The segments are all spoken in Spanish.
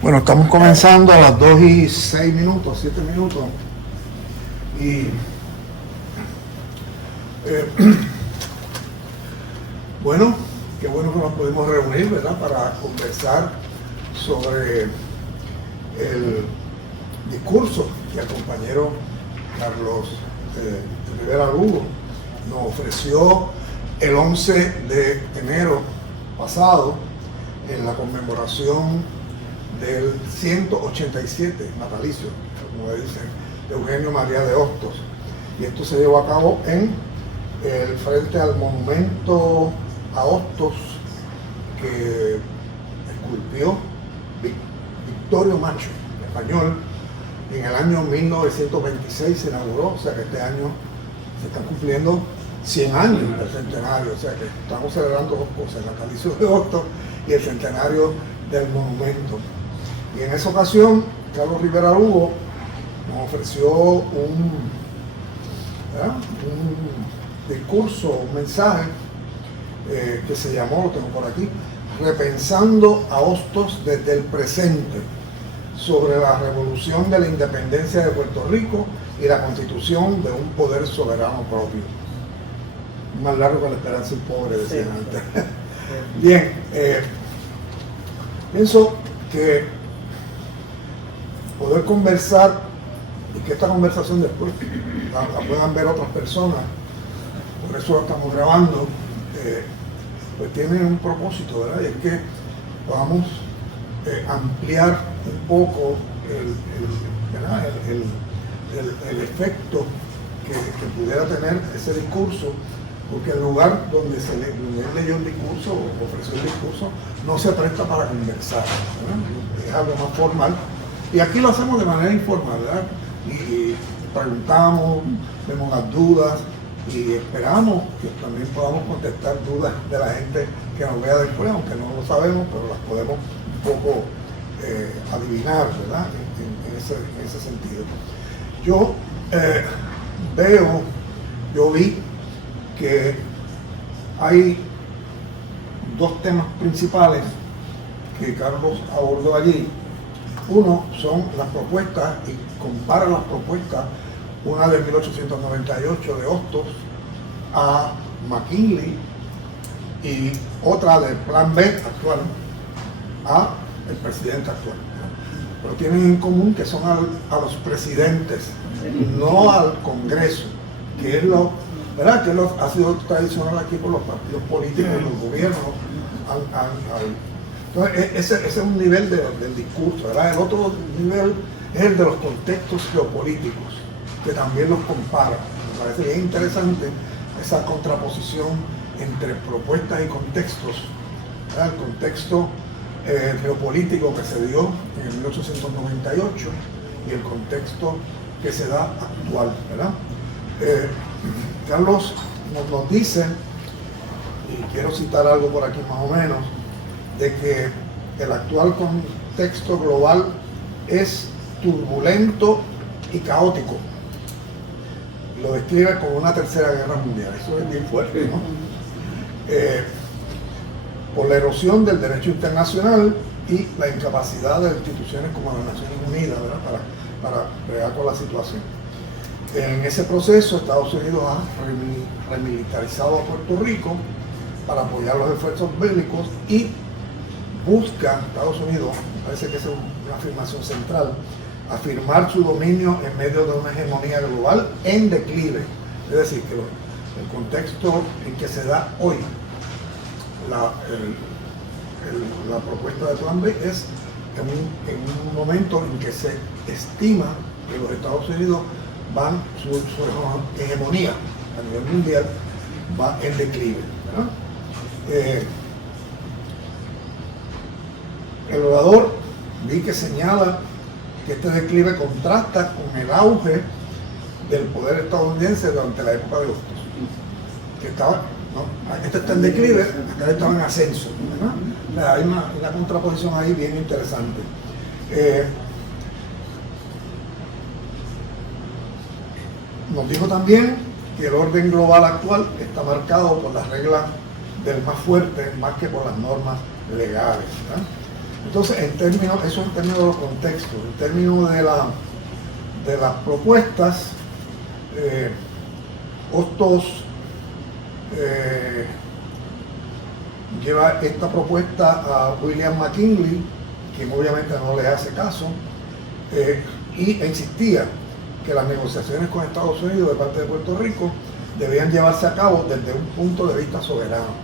Bueno, estamos comenzando a las 2:06, 7 minutos. Y bueno, qué bueno que nos pudimos reunir, ¿verdad?, para conversar sobre el discurso que el compañero Carlos Rivera Lugo nos ofreció el 11 de enero pasado en la conmemoración del 187 natalicio, como le dicen, de Eugenio María de Hostos. Y esto se llevó a cabo en el frente al monumento a Hostos que esculpió Victorio Macho, español. En el año 1926 se inauguró, o sea que este año se están cumpliendo 100 años del centenario, o sea que estamos celebrando dos cosas, el natalicio de Hostos y el centenario del monumento. Y en esa ocasión, Carlos Rivera Lugo nos ofreció un discurso, un mensaje que se llamó, lo tengo por aquí, Repensando a Hostos desde el presente, sobre la revolución de la independencia de Puerto Rico y la constitución de un poder soberano propio. Más largo que la esperanza del pobre, decían antes. Bien, pienso que poder conversar y que esta conversación después la puedan ver otras personas, por eso la estamos grabando, pues tiene un propósito, ¿verdad? Y es que podamos ampliar un poco el efecto que pudiera tener ese discurso, porque el lugar donde él leyó el discurso o ofreció el discurso no se presta para conversar, ¿verdad? Es algo más formal, y aquí lo hacemos de manera informal, ¿verdad? Y preguntamos, vemos las dudas y esperamos que también podamos contestar dudas de la gente que nos vea después, aunque no lo sabemos, pero las podemos un poco adivinar, ¿verdad? En ese sentido. Yo vi que hay dos temas principales que Carlos abordó allí. Uno son las propuestas, y compara las propuestas, una de 1898 de Hostos a McKinley y otra del Plan B actual a el presidente actual. Pero tienen en común que son a los presidentes, no al Congreso, que es lo, ¿verdad?, que ha sido tradicional aquí por los partidos políticos, los gobiernos. Entonces, ese es un nivel del discurso, ¿verdad? El otro nivel es el de los contextos geopolíticos, que también los compara. Me parece bien interesante esa contraposición entre propuestas y contextos, ¿verdad? El contexto geopolítico que se dio en el 1898 y el contexto que se da actual, ¿verdad? Carlos nos dice, y quiero citar algo por aquí más o menos, de que el actual contexto global es turbulento y caótico. Lo describe como una tercera guerra mundial. Eso es bien fuerte, ¿no? Por la erosión del derecho internacional y la incapacidad de instituciones como las Naciones Unidas, ¿verdad?, para bregar con la situación. En ese proceso, Estados Unidos ha remilitarizado a Puerto Rico para apoyar los esfuerzos bélicos y busca, Estados Unidos, parece que esa es una afirmación central, afirmar su dominio en medio de una hegemonía global en declive. Es decir, que el contexto en que se da hoy la propuesta de Plan B es en un momento en que se estima que los Estados Unidos su hegemonía a nivel mundial va en declive, ¿verdad? El orador vi que señala que este declive contrasta con el auge del poder estadounidense durante la época de Hostos, que estaba, ¿no?, este está en declive, acá estaba en ascenso, ¿verdad? Hay una contraposición ahí bien interesante. Nos dijo también que el orden global actual está marcado por las reglas del más fuerte más que por las normas legales, ¿verdad? Entonces, eso en términos de los contextos, en términos de las propuestas, Hostos lleva esta propuesta a William McKinley, quien obviamente no le hace caso, y insistía que las negociaciones con Estados Unidos de parte de Puerto Rico debían llevarse a cabo desde un punto de vista soberano,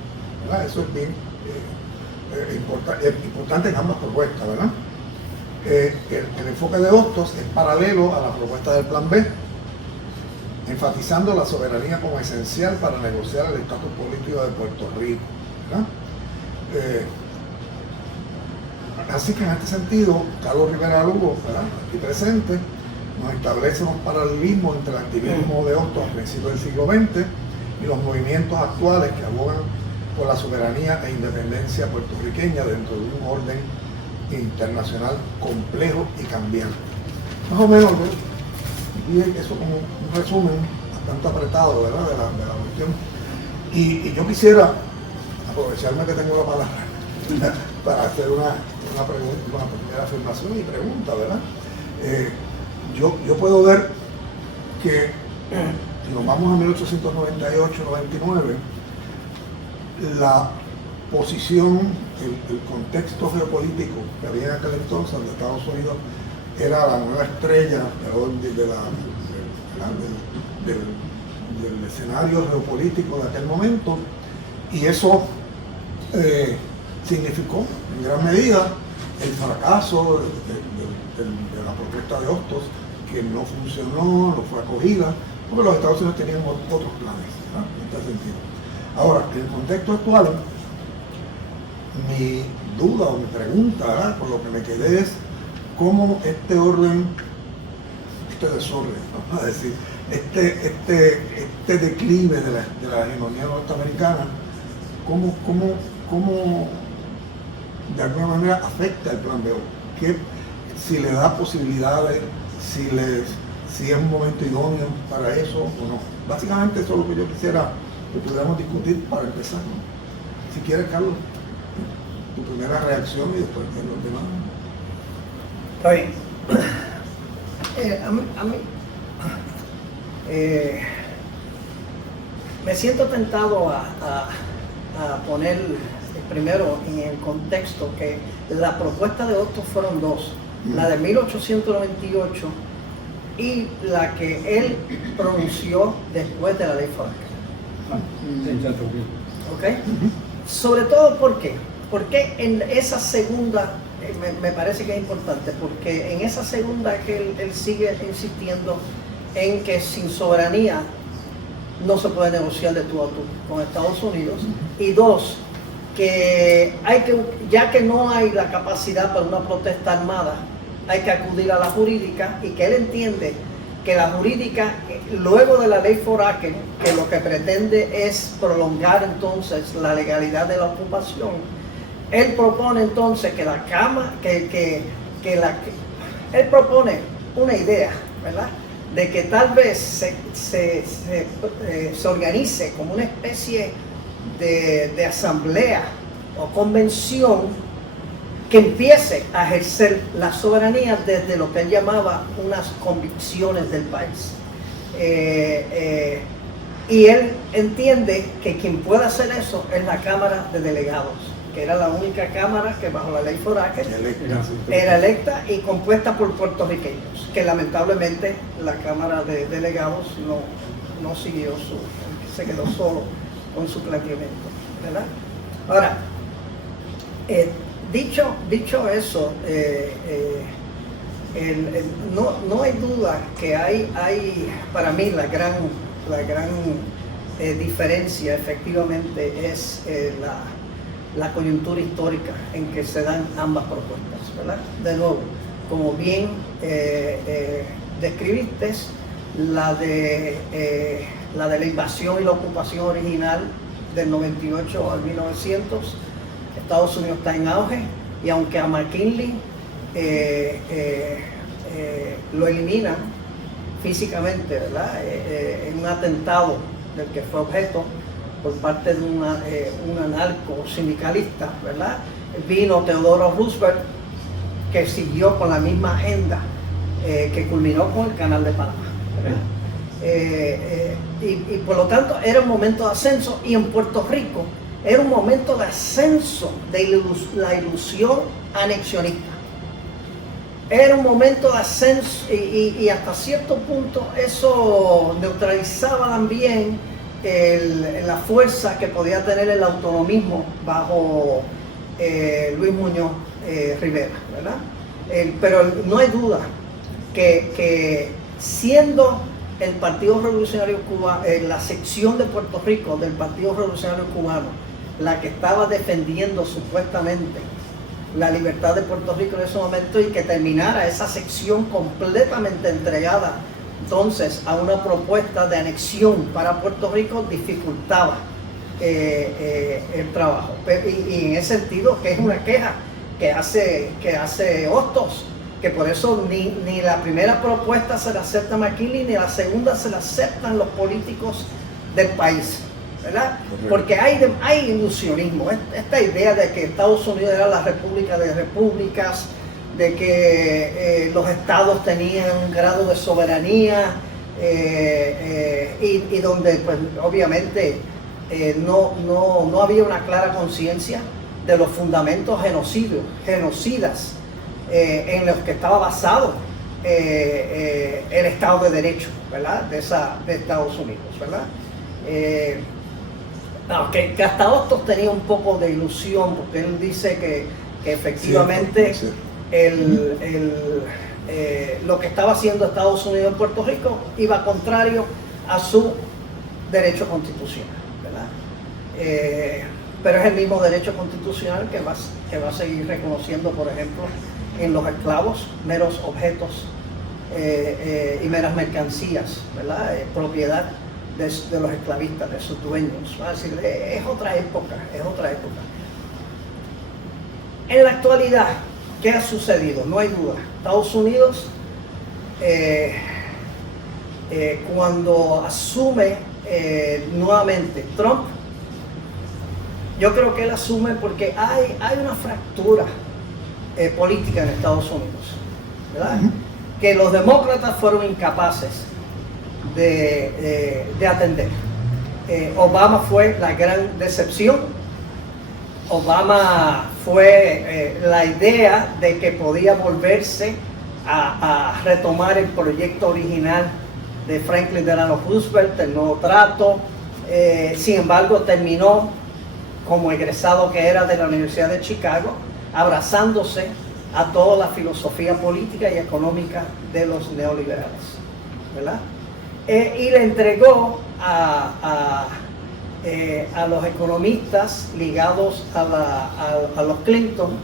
¿verdad? Eso es bien importante en ambas propuestas, ¿verdad? El enfoque de Hostos es paralelo a la propuesta del Plan B, enfatizando la soberanía como esencial para negociar el estatus político de Puerto Rico, ¿verdad? Así que en este sentido, Carlos Rivera Lugo, ¿verdad?, aquí presente, nos establece unos paralelismos entre el activismo de Hostos a principios del siglo XX y los movimientos actuales que abogan por la soberanía e independencia puertorriqueña dentro de un orden internacional complejo y cambiante. Más o menos, ¿no? Y eso como un resumen bastante apretado, ¿verdad?, de la cuestión. Y yo quisiera aprovecharme que tengo la palabra para hacer una primera afirmación y pregunta, ¿verdad? Yo puedo ver que si nos vamos a 1898-99, la posición, el contexto geopolítico que había en aquel entonces de Estados Unidos era la nueva estrella del escenario geopolítico de aquel momento, y eso significó en gran medida el fracaso de la propuesta de Hostos, que no funcionó, no fue acogida, porque los Estados Unidos tenían otros planes, ¿verdad?, en este sentido. Ahora, en el contexto actual, mi duda o mi pregunta, ¿verdad?, por lo que me quedé, es cómo este orden, este desorden, vamos a decir, este declive de la hegemonía norteamericana, cómo de alguna manera afecta el Plan B, si le da posibilidades, si es un momento idóneo para eso o no. Básicamente eso es lo que yo quisiera que pudiéramos discutir para empezar, ¿no? Si quieres, Carlos, tu primera reacción y después los demás. Está bien. A mí me siento tentado a poner primero en el contexto que la propuesta de Hostos fueron dos, la de 1898 y la que él pronunció después de la ley Foraker. ¿Ok? Sobre todo, ¿por qué? Porque en esa segunda, me parece que es importante, porque en esa segunda que él sigue insistiendo en que sin soberanía no se puede negociar de tú a tú con Estados Unidos, y dos, que ya que no hay la capacidad para una protesta armada, hay que acudir a la jurídica, y que él entiende que la jurídica, luego de la ley Foraker, que lo que pretende es prolongar entonces la legalidad de la ocupación, él propone entonces que la Cámara, él propone una idea, ¿verdad?, de que tal vez se organice como una especie de asamblea o convención que empiece a ejercer la soberanía desde lo que él llamaba unas convicciones del país. Y él entiende que quien puede hacer eso es la Cámara de Delegados, que era la única cámara que bajo la ley Foraker era electa y compuesta por puertorriqueños, que lamentablemente la Cámara de Delegados no siguió se quedó solo con su planteamiento, ¿verdad? Ahora, dicho eso, no hay duda que hay para mí la gran diferencia efectivamente es la coyuntura histórica en que se dan ambas propuestas, ¿verdad? De nuevo, como bien describiste, la de la invasión y la ocupación original del 98 al 1900, Estados Unidos está en auge, y aunque a McKinley lo eliminan físicamente, ¿verdad?, en un atentado del que fue objeto por parte de un anarco sindicalista, ¿verdad?, vino Theodore Roosevelt, que siguió con la misma agenda que culminó con el Canal de Panamá. Y por lo tanto era un momento de ascenso, y en Puerto Rico era un momento de ascenso de la ilusión anexionista. Era un momento de ascenso y hasta cierto punto eso neutralizaba también la fuerza que podía tener el autonomismo bajo Luis Muñoz Rivera, ¿verdad? Pero no hay duda que siendo el Partido Revolucionario Cubano, la sección de Puerto Rico del Partido Revolucionario Cubano, la que estaba defendiendo supuestamente la libertad de Puerto Rico en ese momento, y que terminara esa sección completamente entregada entonces a una propuesta de anexión para Puerto Rico, dificultaba el trabajo. Y en ese sentido, que es una queja que hace Hostos, que por eso ni la primera propuesta se la acepta McKinley, ni la segunda se la aceptan los políticos del país, ¿verdad? Porque hay ilusionismo, esta idea de que Estados Unidos era la república de repúblicas, de que los estados tenían un grado de soberanía, y donde pues obviamente no había una clara conciencia de los fundamentos genocidas en los que estaba basado el Estado de Derecho, ¿verdad? de Estados Unidos, ¿verdad? Que hasta Hostos tenía un poco de ilusión, porque él dice que efectivamente sí. Lo que estaba haciendo Estados Unidos en Puerto Rico iba contrario a su derecho constitucional, ¿verdad? Pero es el mismo derecho constitucional que va a seguir reconociendo, por ejemplo, en los esclavos, meros objetos y meras mercancías, ¿verdad? Propiedad de los esclavistas, de sus dueños. Es decir, es otra época. En la actualidad, ¿qué ha sucedido? No hay duda. Estados Unidos, cuando asume nuevamente Trump, yo creo que él asume porque hay una fractura política en Estados Unidos, ¿verdad? Que los demócratas fueron incapaces de atender. Obama fue la gran decepción. Obama fue la idea de que podía volverse a retomar el proyecto original de Franklin Delano Roosevelt, el nuevo trato. Sin embargo, terminó como egresado que era de la Universidad de Chicago, abrazándose a toda la filosofía política y económica de los neoliberales, ¿verdad? Y le entregó a los economistas ligados a los Clinton,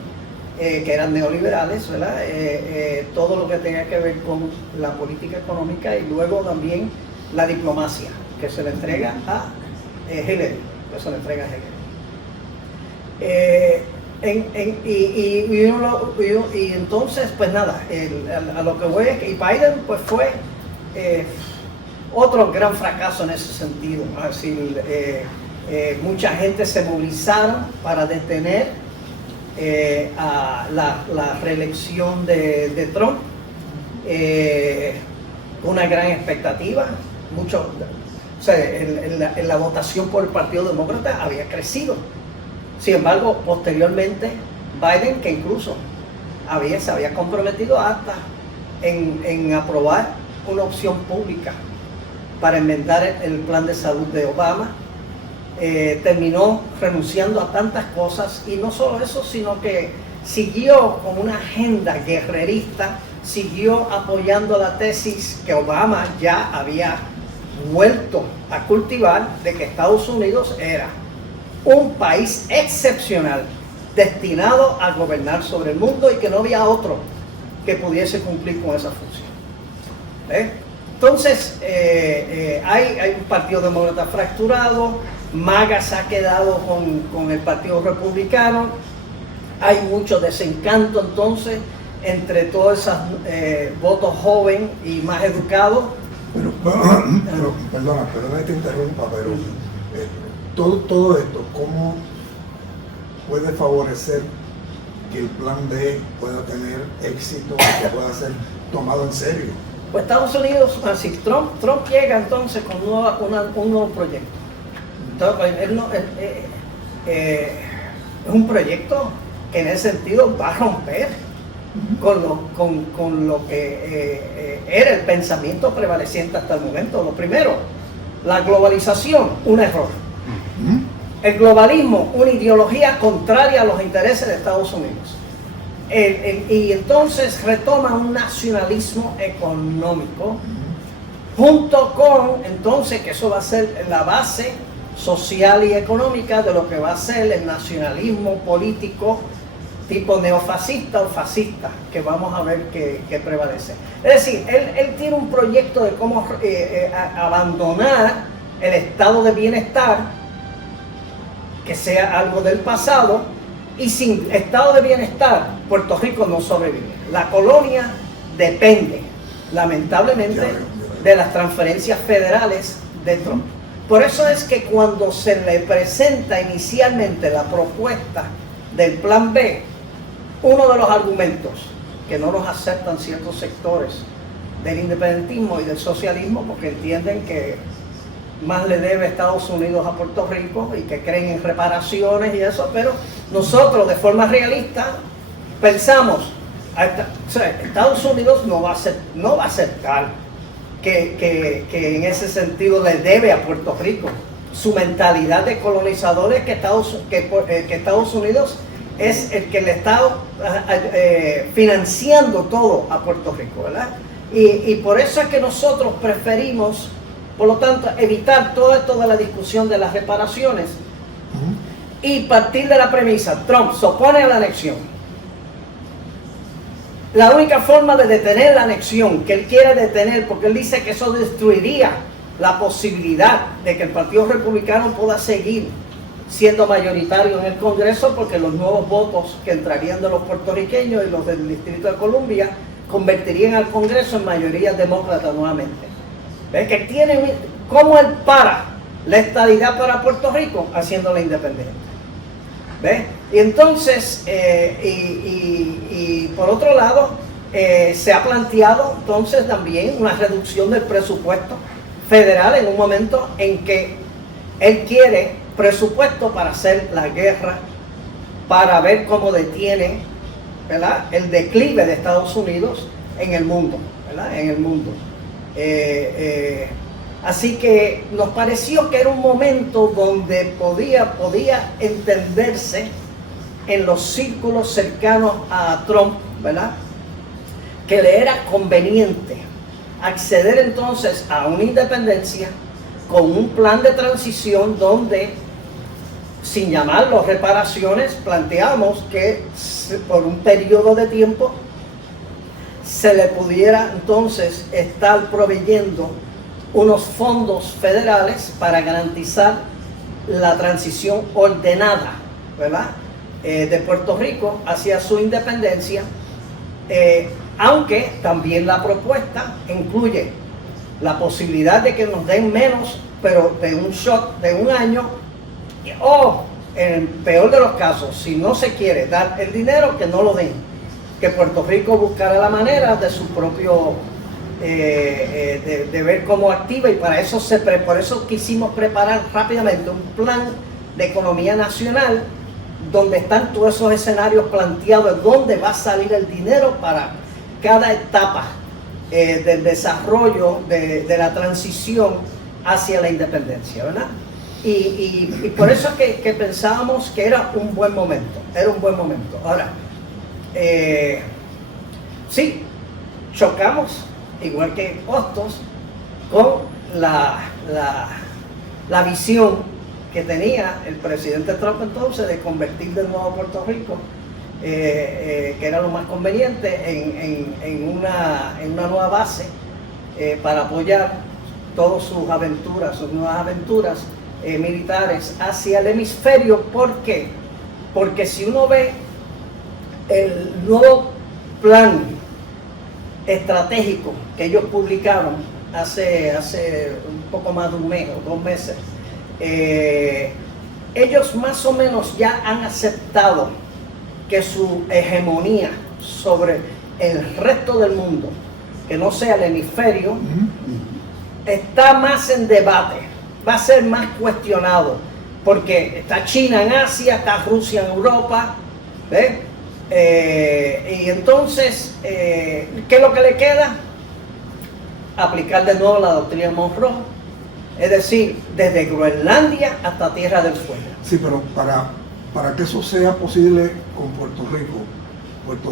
que eran neoliberales, ¿verdad? Todo lo que tenga que ver con la política económica, y luego también la diplomacia, que se le entrega a Hillary, y entonces, pues nada, a lo que voy es que Biden pues fue otro gran fracaso en ese sentido, ¿no? Es decir, mucha gente se movilizaron para detener a la reelección de Trump, una gran expectativa, o sea, la votación por el Partido Demócrata había crecido. Sin embargo, posteriormente, Biden, que incluso se había comprometido hasta en aprobar una opción pública para enmendar el plan de salud de Obama, terminó renunciando a tantas cosas, y no solo eso, sino que siguió con una agenda guerrerista, siguió apoyando la tesis que Obama ya había vuelto a cultivar, de que Estados Unidos era un país excepcional destinado a gobernar sobre el mundo y que no había otro que pudiese cumplir con esa función. Entonces, hay un partido demócrata fracturado, MAGA se ha quedado con el partido republicano, hay mucho desencanto entonces entre todos esos votos jóvenes y más educados. Pero perdona que te interrumpa, pero todo esto, ¿cómo puede favorecer que el plan B pueda tener éxito, que pueda ser tomado en serio? Pues Estados Unidos, así, Trump llega entonces con un nuevo proyecto. Entonces, es un proyecto que en ese sentido va a romper con lo que era el pensamiento prevaleciente hasta el momento. Lo primero, la globalización, un error. El globalismo, una ideología contraria a los intereses de Estados Unidos. Y entonces retoma un nacionalismo económico, junto con, entonces, que eso va a ser la base social y económica de lo que va a ser el nacionalismo político tipo neofascista o fascista, que vamos a ver que prevalece. Es decir, él tiene un proyecto de cómo abandonar el estado de bienestar, que sea algo del pasado, y sin estado de bienestar, Puerto Rico no sobrevive. La colonia depende, lamentablemente, de las transferencias federales de Trump. Por eso es que cuando se le presenta inicialmente la propuesta del Plan B, uno de los argumentos que no los aceptan ciertos sectores del independentismo y del socialismo, porque entienden que más le debe Estados Unidos a Puerto Rico y que creen en reparaciones y eso, pero nosotros de forma realista pensamos, Estados Unidos no va a aceptar que en ese sentido le debe a Puerto Rico. Su mentalidad de colonizadores que Estados Unidos es el que le está financiando todo a Puerto Rico, ¿verdad? Y por eso es que nosotros preferimos, por lo tanto, evitar todo esto de la discusión de las reparaciones y partir de la premisa: Trump se opone a la anexión. La única forma de detener la anexión que él quiere detener, porque él dice que eso destruiría la posibilidad de que el Partido Republicano pueda seguir siendo mayoritario en el Congreso, porque los nuevos votos que entrarían de los puertorriqueños y los del Distrito de Columbia convertirían al Congreso en mayoría demócrata nuevamente. ¿Ves? Que tiene, ¿cómo él para la estadidad para Puerto Rico? Haciéndola independiente. ¿Ves? Y entonces, y por otro lado, se ha planteado entonces también una reducción del presupuesto federal en un momento en que él quiere presupuesto para hacer la guerra, para ver cómo detiene, ¿verdad?, el declive de Estados Unidos en el mundo, ¿verdad?, en el mundo. Así que nos pareció que era un momento donde podía entenderse en los círculos cercanos a Trump, ¿verdad?, que le era conveniente acceder entonces a una independencia con un plan de transición donde, sin llamarlo reparaciones, planteamos que por un periodo de tiempo se le pudiera entonces estar proveyendo unos fondos federales para garantizar la transición ordenada, ¿verdad?, de Puerto Rico hacia su independencia, aunque también la propuesta incluye la posibilidad de que nos den menos, pero de un shock de un año, o en el peor de los casos, si no se quiere dar el dinero, que no lo den, que Puerto Rico buscará la manera de su propio de ver cómo activa, y para eso por eso quisimos preparar rápidamente un plan de economía nacional donde están todos esos escenarios planteados, dónde va a salir el dinero para cada etapa del desarrollo de la transición hacia la independencia, ¿verdad? Y por eso es que pensábamos que era un buen momento, Ahora, sí, chocamos, igual que Hostos, con la visión que tenía el presidente Trump entonces de convertir de nuevo a Puerto Rico, que era lo más conveniente, en una nueva base para apoyar todas sus nuevas aventuras militares hacia el hemisferio. ¿Por qué? Porque si uno ve el nuevo plan estratégico que ellos publicaron hace un poco más de un mes o 2 meses, ellos más o menos ya han aceptado que su hegemonía sobre el resto del mundo, que no sea el hemisferio, está más en debate, va a ser más cuestionado, porque está China en Asia, está Rusia en Europa, ¿ves? Y entonces, ¿qué es lo que le queda? Aplicar de nuevo la doctrina Monroe, es decir, desde Groenlandia hasta Tierra del Fuego. Sí, pero para que eso sea posible con Puerto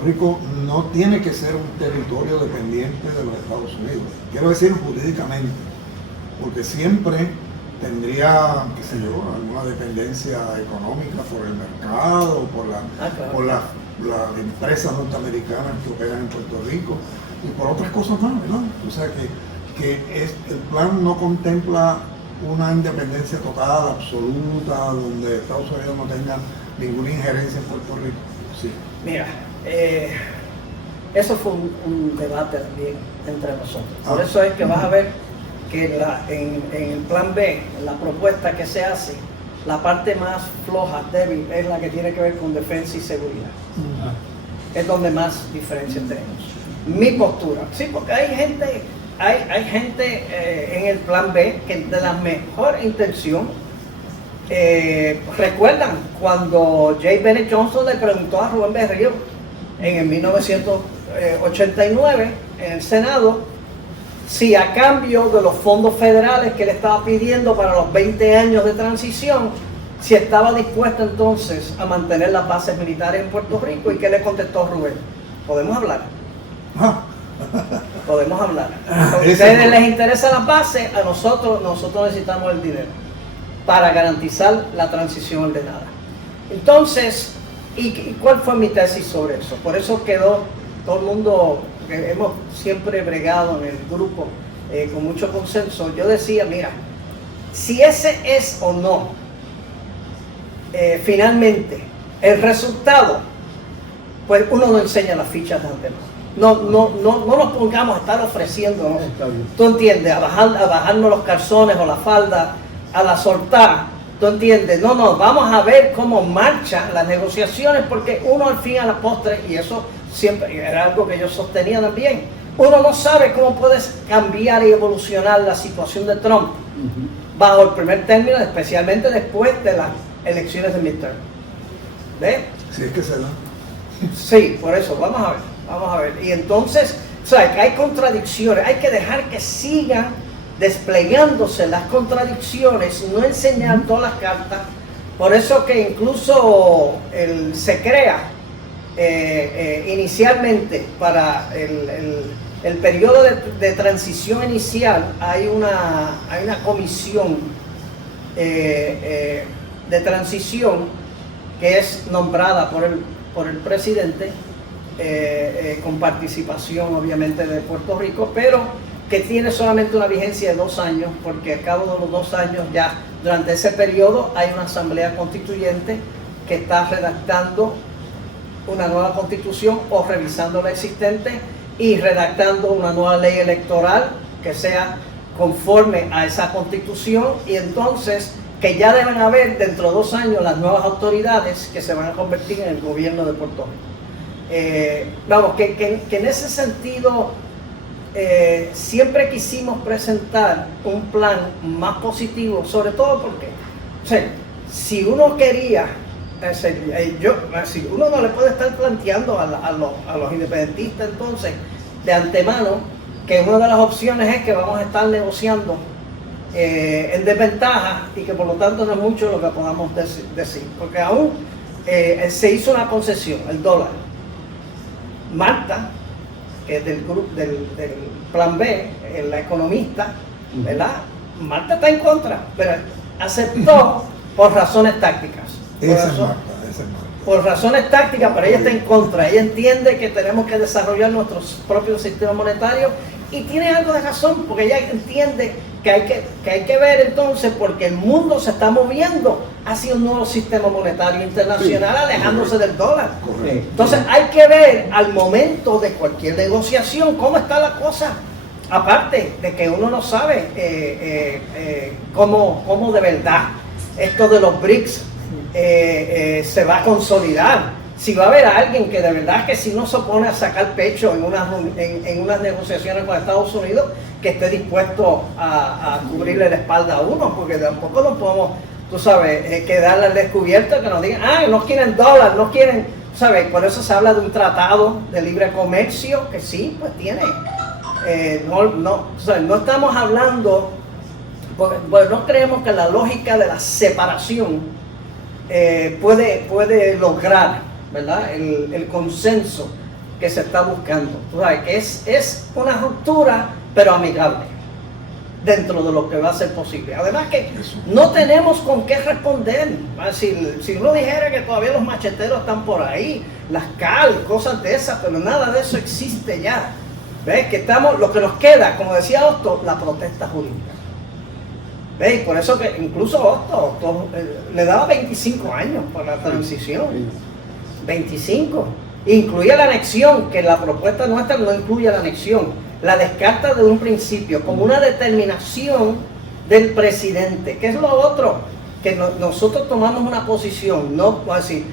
Rico no tiene que ser un territorio dependiente de los Estados Unidos. Quiero decir jurídicamente, porque siempre tendría, qué sé yo, alguna dependencia económica por el mercado, claro, por las empresas norteamericanas que operan en Puerto Rico y por otras cosas más, ¿verdad? O sea el plan no contempla una independencia total, absoluta, donde Estados Unidos no tenga ninguna injerencia en Puerto Rico. Sí. Mira, eso fue un debate también entre nosotros. Por eso es que vas a ver que en el plan B, en la propuesta que se hace, la parte más floja, débil, es la que tiene que ver con defensa y seguridad. Es donde más diferencias tenemos. Mi postura, sí, porque hay gente en el plan B que de la mejor intención recuerdan cuando J. Bennett Johnson le preguntó a Rubén Berrío en el 1989 en el Senado si a cambio de los fondos federales que le estaba pidiendo para los 20 años de transición, si estaba dispuesto entonces a mantener las bases militares en Puerto Rico. ¿Y qué le contestó Rubén? ¿Podemos hablar? Podemos hablar. A ustedes les interesan las bases, a nosotros necesitamos el dinero para garantizar la transición ordenada. Entonces, ¿y cuál fue mi tesis sobre eso? Por eso quedó todo el mundo, que hemos siempre bregado en el grupo con mucho consenso. Yo decía, mira, si ese es o no finalmente el resultado, pues uno no enseña las fichas de antemano. No nos pongamos a estar ofreciéndonos, ¿tú entiendes? A bajarnos los calzones o la falda, a la soltar, ¿tú entiendes? No, vamos a ver cómo marchan las negociaciones, porque uno al fin a la postre, y eso siempre era algo que yo sostenía también, uno no sabe cómo puedes cambiar y evolucionar la situación de Trump bajo el primer término, especialmente después de las elecciones de midterm. ¿Ves? Sí, es que se da. Sí, por eso, vamos a ver. Y entonces, o sea, que hay contradicciones, hay que dejar que sigan desplegándose las contradicciones, no enseñar todas las cartas. Por eso que incluso se crea inicialmente para el periodo de transición inicial, hay una comisión de transición que es nombrada por el presidente, con participación obviamente de Puerto Rico, pero que tiene solamente una vigencia de 2 años, porque a cabo de los 2 años ya durante ese periodo hay una asamblea constituyente que está redactando una nueva constitución o revisando la existente y redactando una nueva ley electoral que sea conforme a esa constitución, y entonces que ya deben haber dentro de 2 años las nuevas autoridades que se van a convertir en el gobierno de Puerto Rico. Vamos, que en ese sentido siempre quisimos presentar un plan más positivo, sobre todo porque, o sea, si uno quería, si uno no le puede estar planteando a los independentistas entonces de antemano que una de las opciones es que vamos a estar negociando en desventaja y que por lo tanto no es mucho lo que podamos decir, porque aún se hizo una concesión, el dólar. Marta, que es del plan B, la economista, ¿verdad? Marta está en contra, pero aceptó por razones tácticas. Por razones tácticas, pero ella está en contra. Ella entiende que tenemos que desarrollar nuestro propio sistema monetario, y tiene algo de razón, porque ella entiende que hay que ver entonces, porque el mundo se está moviendo hacia un nuevo sistema monetario internacional, alejándose del dólar. Entonces hay que ver al momento de cualquier negociación cómo está la cosa. Aparte de que uno no sabe cómo de verdad esto de los BRICS se va a consolidar. si va a haber alguien que de verdad que si no se opone a sacar pecho en unas negociaciones con Estados Unidos, que esté dispuesto a cubrirle la espalda a uno, porque tampoco nos podemos, tú sabes, quedar al descubierto, que nos digan, no quieren dólar, no quieren, ¿sabes? Por eso se habla de un tratado de libre comercio, que sí, pues tiene, no estamos hablando, pues no creemos que la lógica de la separación puede lograr, ¿verdad? El consenso que se está buscando. Tú sabes que es una ruptura, pero amigable, dentro de lo que va a ser posible. Además que no tenemos con qué responder. Si uno dijera que todavía los macheteros están por ahí, las cal, cosas de esas, pero nada de eso existe ya. ¿Ves? Que lo que nos queda, como decía Otto, la protesta jurídica. ¿Ves? Por eso que incluso Otto le daba 25 años para la transición. 25. Incluía la anexión, que la propuesta nuestra no incluye la anexión. La descarta de un principio, como una determinación del presidente. ¿Qué es lo otro? Que nosotros tomamos una posición, no así.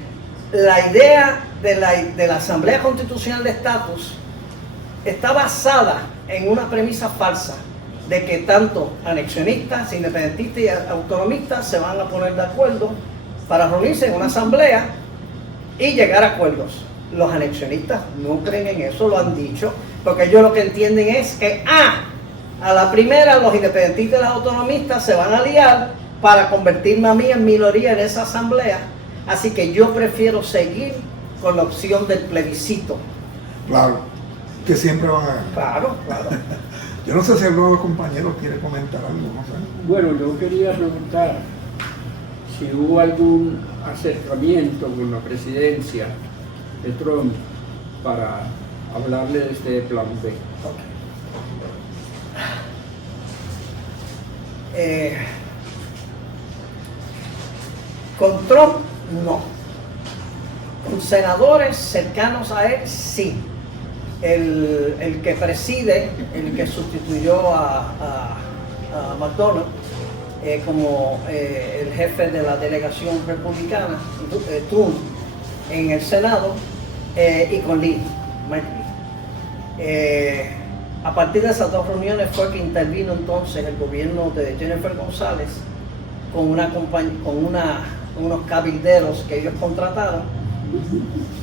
La idea de la Asamblea Constitucional de Estatus está basada en una premisa falsa, de que tanto anexionistas, independentistas y autonomistas se van a poner de acuerdo para reunirse en una asamblea y llegar a acuerdos. Los anexionistas no creen en eso, lo han dicho, porque ellos lo que entienden es que a la primera los independentistas y los autonomistas se van a aliar para convertirme a mí en minoría en esa asamblea, así que yo prefiero seguir con la opción del plebiscito. Claro, que siempre van a ganar. Claro. Yo no sé si alguno de los compañeros quiere comentar algo, no sé. Bueno, yo quería preguntar si hubo algún acercamiento con la presidencia de Trump para hablarle de este plan B. Con Trump, no. Con senadores cercanos a él, sí. El que preside, el que sustituyó a McDonald como el jefe de la delegación republicana, Trump, en el Senado, y con Mike Lee. A partir de esas dos reuniones fue que intervino entonces el gobierno de Jennifer González con unos cabilderos que ellos contrataron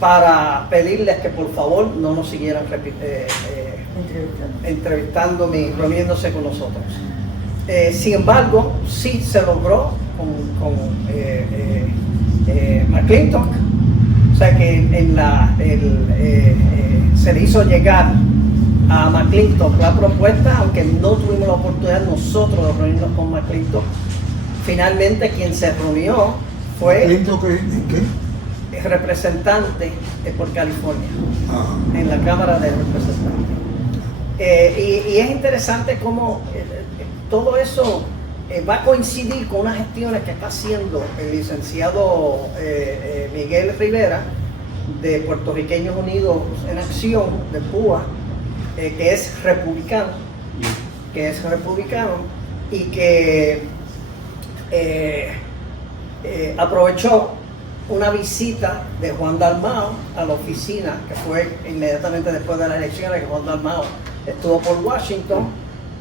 para pedirles que por favor no nos siguieran entrevistando ni reuniéndose con nosotros. Sin embargo, sí se logró con McClintock, o sea que se le hizo llegar a McClintock la propuesta, aunque no tuvimos la oportunidad nosotros de reunirnos con McClintock. Finalmente quien se reunió fue ¿McClintock en qué? Representante por California, en la Cámara de Representantes. Y es interesante cómo todo eso va a coincidir con unas gestiones que está haciendo el licenciado Miguel Rivera, de Puertorriqueños Unidos en Acción, de PUA, que es republicano, y que aprovechó una visita de Juan Dalmau a la oficina, que fue inmediatamente después de las elecciones, que Juan Dalmau estuvo por Washington,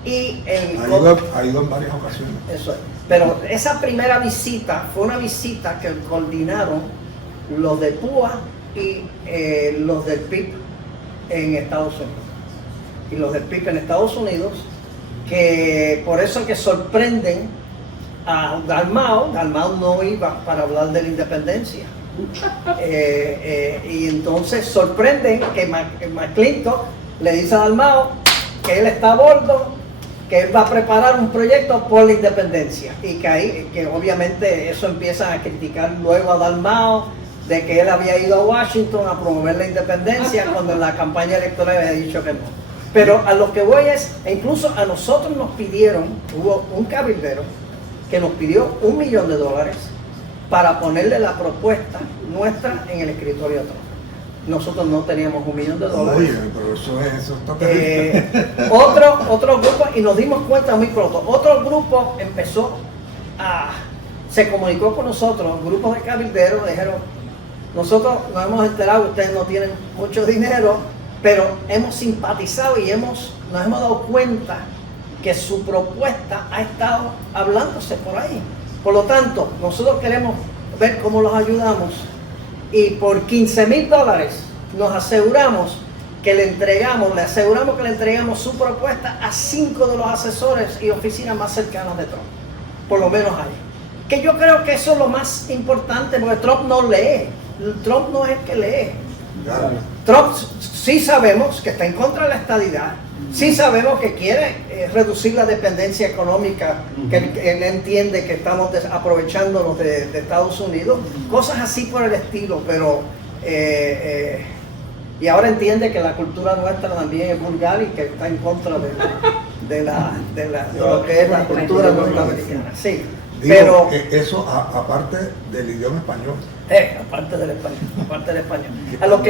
y ha ido en varias ocasiones. Eso es. Pero esa primera visita fue una visita que coordinaron los de PUA y los del PIB en Estados Unidos. Y los del PIB en Estados Unidos, que por eso que sorprenden a Dalmau. Dalmau no iba para hablar de la independencia. Y entonces sorprenden que McClintock le dice a Dalmau que él está a bordo, que él va a preparar un proyecto por la independencia, y que obviamente eso empiezan a criticar luego a Dalmau de que él había ido a Washington a promover la independencia cuando en la campaña electoral había dicho que no. Pero a lo que voy es, incluso a nosotros nos pidieron, hubo un cabildero que nos pidió $1 millón para ponerle la propuesta nuestra en el escritorio de Trump. Nosotros no teníamos $1 millón. Oye, pero eso está terrible. Otro grupo, y nos dimos cuenta muy pronto, otro grupo se comunicó con nosotros, grupos de cabilderos, dijeron, nosotros nos hemos enterado que ustedes no tienen mucho dinero, pero hemos simpatizado y nos hemos dado cuenta que su propuesta ha estado hablándose por ahí. Por lo tanto, nosotros queremos ver cómo los ayudamos y por $15,000 nos aseguramos que le entregamos su propuesta a 5 de los asesores y oficinas más cercanas de Trump, por lo menos ahí. Que yo creo que eso es lo más importante, porque Trump no lee, Trump no es el que lee. Claro. Trump sí sabemos que está en contra de la estadidad, sí sabemos que quiere reducir la dependencia económica, que él entiende que estamos aprovechándonos de Estados Unidos, cosas así por el estilo, pero y ahora entiende que la cultura nuestra también es vulgar y que está en contra de lo que es la cultura norteamericana. Sí, Digo, pero eso aparte del idioma español. aparte del español. A lo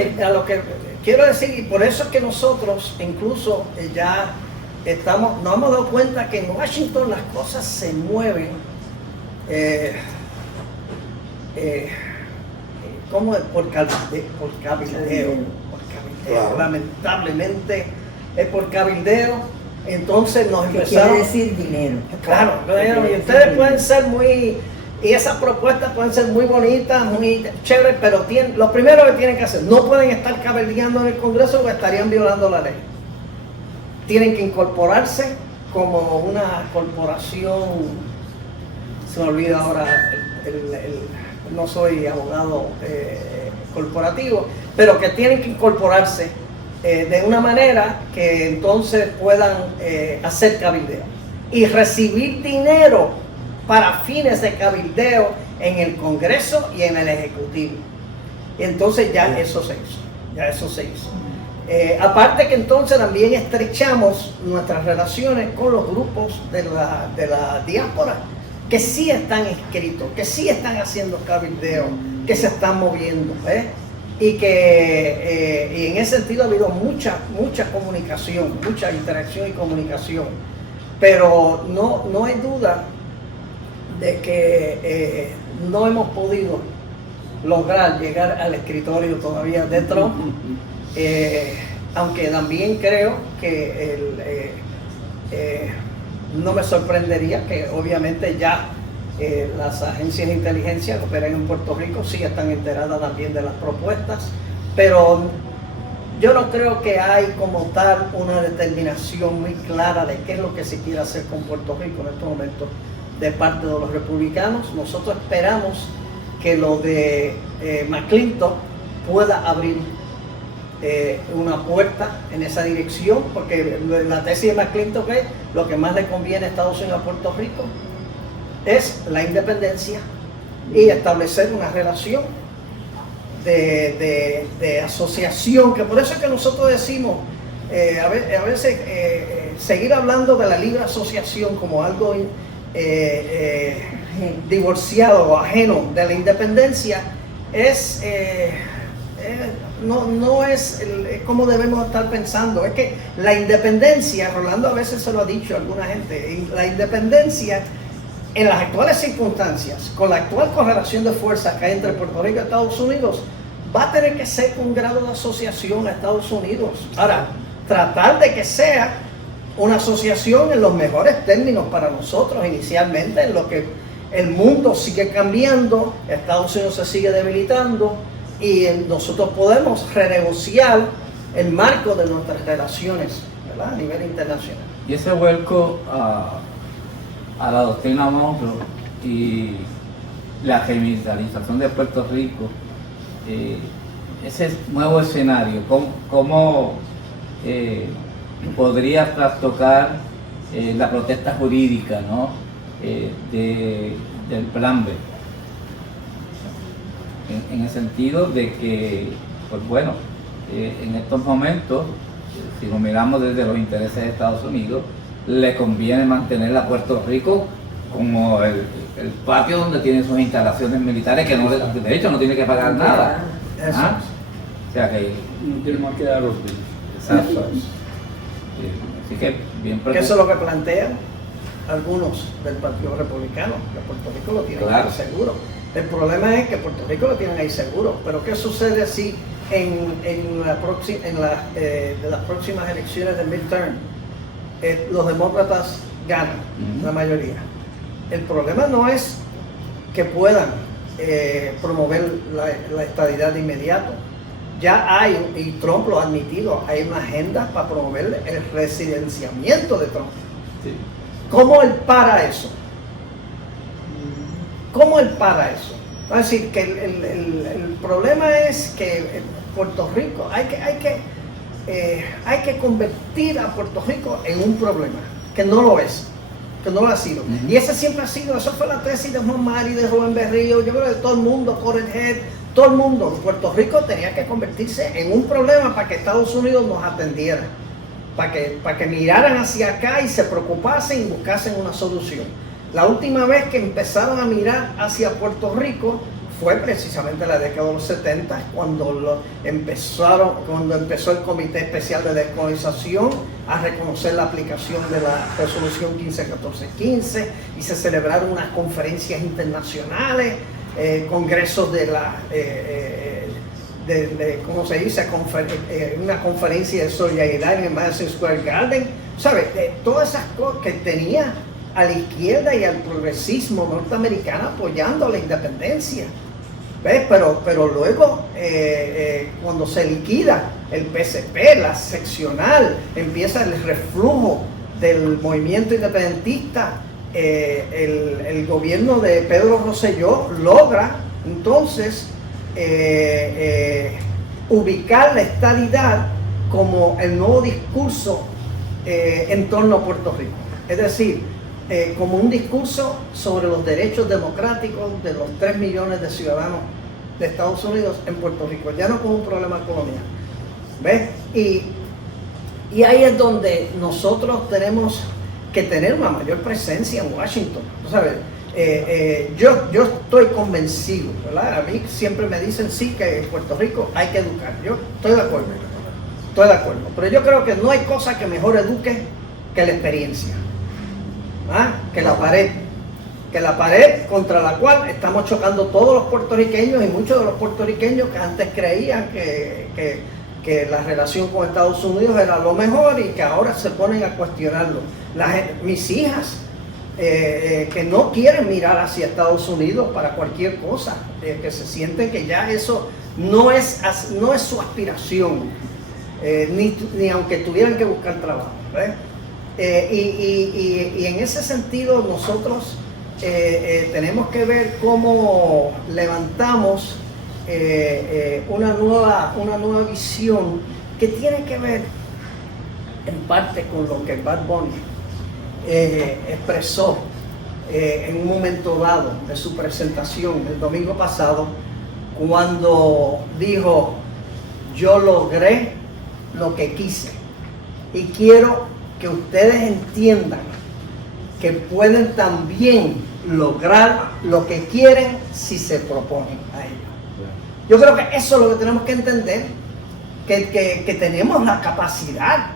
que quiero decir, y por eso es que nosotros incluso ya nos hemos dado cuenta que en Washington las cosas se mueven como por cabildeo. Claro. Lamentablemente es por cabildeo. Entonces nos ¿Qué empezaron. quiere decir dinero? Claro, y ustedes pueden ser muy, y esas propuestas pueden ser muy bonitas, muy chéveres, pero lo primero que tienen que hacer, no pueden estar cabildeando en el Congreso porque estarían violando la ley. Tienen que incorporarse como una corporación, se me olvida ahora, no soy abogado corporativo, pero que tienen que incorporarse de una manera que entonces puedan hacer cabildeo y recibir dinero para fines de cabildeo en el Congreso y en el Ejecutivo. Y entonces ya eso se hizo. Aparte que entonces también estrechamos nuestras relaciones con los grupos de la diáspora que sí están inscritos, que sí están haciendo cabildeo, que se están moviendo, y en ese sentido ha habido mucha comunicación, mucha interacción y comunicación, pero no hay duda de que no hemos podido lograr llegar al escritorio todavía de Trump, aunque también creo que no me sorprendería que obviamente ya las agencias de inteligencia que operan en Puerto Rico sí están enteradas también de las propuestas, pero yo no creo que hay como tal una determinación muy clara de qué es lo que se quiere hacer con Puerto Rico en estos momentos de parte de los republicanos. Nosotros esperamos que lo de McClintock pueda abrir una puerta en esa dirección, porque la tesis de McClintock es lo que más le conviene a Estados Unidos a Puerto Rico es la independencia y establecer una relación de asociación, que por eso es que nosotros decimos a veces seguir hablando de la libre asociación como algo divorciado o ajeno de la independencia no es como debemos estar pensando. Es que la independencia, Rolando a veces se lo ha dicho a alguna gente, la independencia en las actuales circunstancias, con la actual correlación de fuerzas que hay entre Puerto Rico y Estados Unidos, va a tener que ser un grado de asociación a Estados Unidos. Ahora, tratar de que sea una asociación en los mejores términos para nosotros inicialmente, en lo que el mundo sigue cambiando, Estados Unidos se sigue debilitando y nosotros podemos renegociar el marco de nuestras relaciones, ¿verdad?, a nivel internacional. Y ese vuelco a la doctrina Monroe y la remilitarización de Puerto Rico, ese nuevo escenario, ¿cómo podría trastocar la protesta jurídica, ¿no?, del Plan B? En el sentido de que, pues bueno, en estos momentos, si lo miramos desde los intereses de Estados Unidos, le conviene mantener a Puerto Rico como el patio donde tiene sus instalaciones militares, que no, de hecho no tiene que pagar nada. ¿Ah? O sea que No tiene más que dar orden. exacto. Así que bien Que eso es lo que plantean algunos del Partido Republicano, que Puerto Rico lo tiene Claro. seguro. El problema es que Puerto Rico lo tienen ahí seguro, pero ¿qué sucede si en las próximas elecciones de midterm los demócratas ganan la mayoría? El problema no es que puedan promover la estadidad de inmediato. Ya hay, y Trump lo ha admitido, hay una agenda para promover el residenciamiento de Trump. Sí. ¿Cómo él para eso? ¿Cómo él para eso? Es decir, que el problema es que Puerto Rico, hay que convertir a Puerto Rico en un problema, que no lo es, que no lo ha sido. Y ese siempre ha sido, eso fue la tesis de Juan Mari, de Rubén Berrío, yo creo que de todo el mundo, Corenhead, todo el mundo. Puerto Rico tenía que convertirse en un problema para que Estados Unidos nos atendiera, para que miraran hacia acá y se preocupasen y buscasen una solución. La última vez que empezaron a mirar hacia Puerto Rico fue precisamente la década de los 70, cuando empezó el Comité Especial de Descolonización a reconocer la aplicación de la Resolución 151415 y se celebraron unas conferencias internacionales, congresos de ¿cómo se dice? Una conferencia de solidaridad en el Madison Square Garden, ¿sabes? Todas esas cosas que tenía a la izquierda y al progresismo norteamericano apoyando la independencia. ¿Ves? Pero luego, cuando se liquida el PSP, la seccional, empieza el reflujo del movimiento independentista, el gobierno de Pedro Rosselló logra entonces ubicar la estadidad como el nuevo discurso en torno a Puerto Rico. Es decir, como un discurso sobre los derechos democráticos de los 3 millones de ciudadanos de Estados Unidos en Puerto Rico, ya no como un problema colonial. ¿Ves? Y ahí es donde nosotros tenemos que tener una mayor presencia en Washington. ¿Tú sabes? Yo estoy convencido, ¿verdad? A mí siempre me dicen sí, que en Puerto Rico hay que educar. Yo estoy de acuerdo, pero yo creo que no hay cosa que mejor eduque que la experiencia. Que la pared contra la cual estamos chocando todos los puertorriqueños, y muchos de los puertorriqueños que antes creían que la relación con Estados Unidos era lo mejor y que ahora se ponen a cuestionarlo. Mis hijas que no quieren mirar hacia Estados Unidos para cualquier cosa, que se sienten que ya eso no es su aspiración, ni aunque tuvieran que buscar trabajo. Y en ese sentido nosotros tenemos que ver cómo levantamos una nueva visión que tiene que ver en parte con lo que Bad Bunny expresó en un momento dado de su presentación el domingo pasado, cuando dijo: yo logré lo que quise y quiero que ustedes entiendan que pueden también lograr lo que quieren si se proponen a ello. Yo creo que eso es lo que tenemos que entender, que tenemos la capacidad,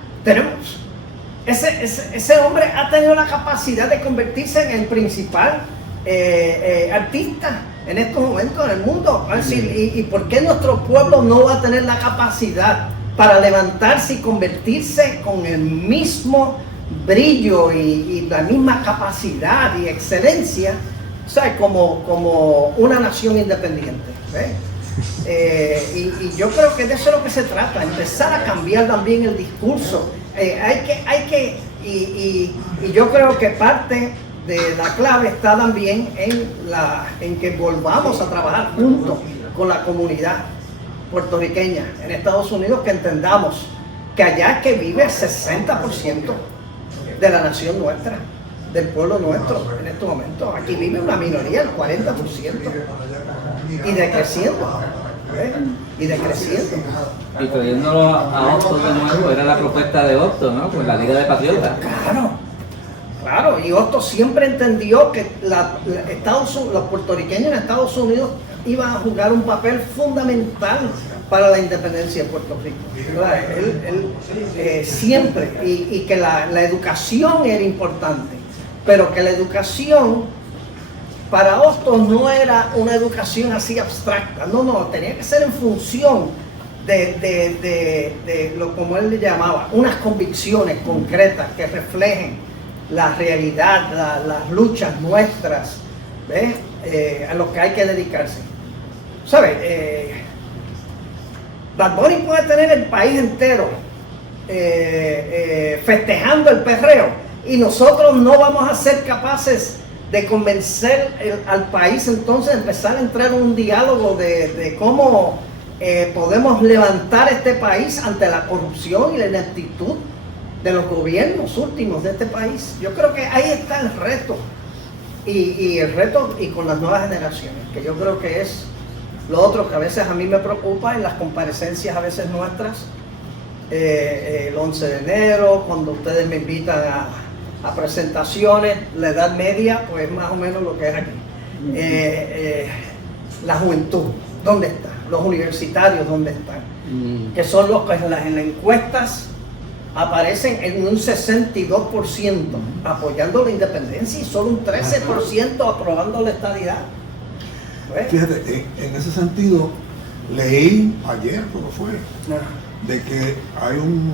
ese hombre ha tenido la capacidad de convertirse en el principal artista en estos momentos en el mundo. Es decir, ¿y por qué nuestro pueblo no va a tener la capacidad para levantarse y convertirse con el mismo brillo y la misma capacidad y excelencia, ¿sabes? Como una nación independiente? Y yo creo que de eso es lo que se trata, empezar a cambiar también el discurso. Y yo creo que parte de la clave está también en que volvamos a trabajar juntos con la comunidad puertorriqueña en Estados Unidos, que entendamos que allá es que vive el 60% de la nación nuestra, del pueblo nuestro en estos momentos. Aquí vive una minoría, el 40%, y decreciendo. Y decreciendo. Y trayéndolo a Hostos de nuevo, era la propuesta de Hostos, ¿no? Pues la Liga de Patriotas. Claro, y Hostos siempre entendió que los puertorriqueños en Estados Unidos iban a jugar un papel fundamental para la independencia de Puerto Rico. Él siempre, y que la educación era importante, pero que la educación para Hostos no era una educación así abstracta, no, tenía que ser en función de lo como él le llamaba, unas convicciones concretas que reflejen la realidad, las luchas nuestras, ¿ves? A lo que hay que dedicarse. ¿Sabes? Bad Bunny puede tener el país entero festejando el perreo y nosotros no vamos a ser capaces de convencer al país entonces de empezar a entrar en un diálogo de cómo podemos levantar este país ante la corrupción y la ineptitud de los gobiernos últimos de este país. Yo creo que ahí está el reto y el reto y con las nuevas generaciones, que yo creo que es lo otro que a veces a mí me preocupa en las comparecencias a veces nuestras, el 11 de enero, cuando ustedes me invitan a presentaciones, la edad media, pues más o menos lo que es aquí. La juventud, ¿dónde está? Los universitarios, ¿dónde están? Que son los que en las encuestas aparecen en un 62% apoyando la independencia y solo un 13% aprobando la estadidad. Pues, Fíjate, en ese sentido, leí ayer, creo que fue, de que hay un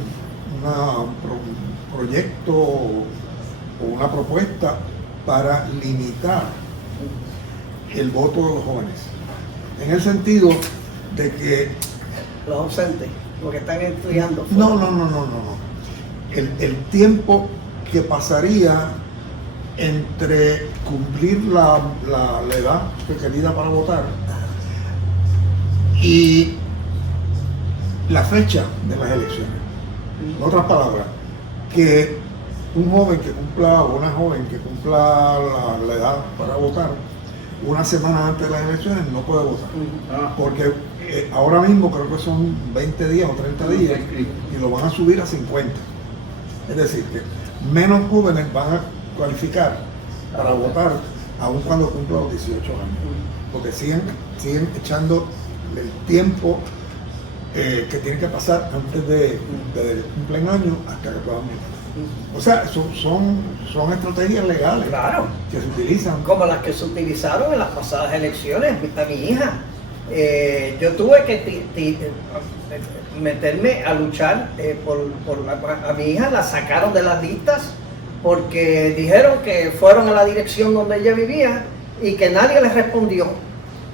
proyecto o una propuesta para limitar el voto de los jóvenes. En el sentido de que... los ausentes, los que están estudiando. No. El tiempo que pasaría entre cumplir la edad requerida para votar y la fecha de las elecciones. En otras palabras, que un joven que cumpla o una joven que cumpla la edad para votar una semana antes de las elecciones no puede votar. Porque ahora mismo creo que son 20 días o 30 días y lo van a subir a 50. Es decir, que menos jóvenes van a cualificar para votar aun cuando cumplan los 18 años. Porque siguen echando el tiempo que tiene que pasar antes de cumplen años hasta que puedan votar. O sea, son estrategias legales, claro, que se utilizan. Como las que se utilizaron en las pasadas elecciones. A mi hija, yo tuve que meterme a luchar a mi hija la sacaron de las listas porque dijeron que fueron a la dirección donde ella vivía y que nadie les respondió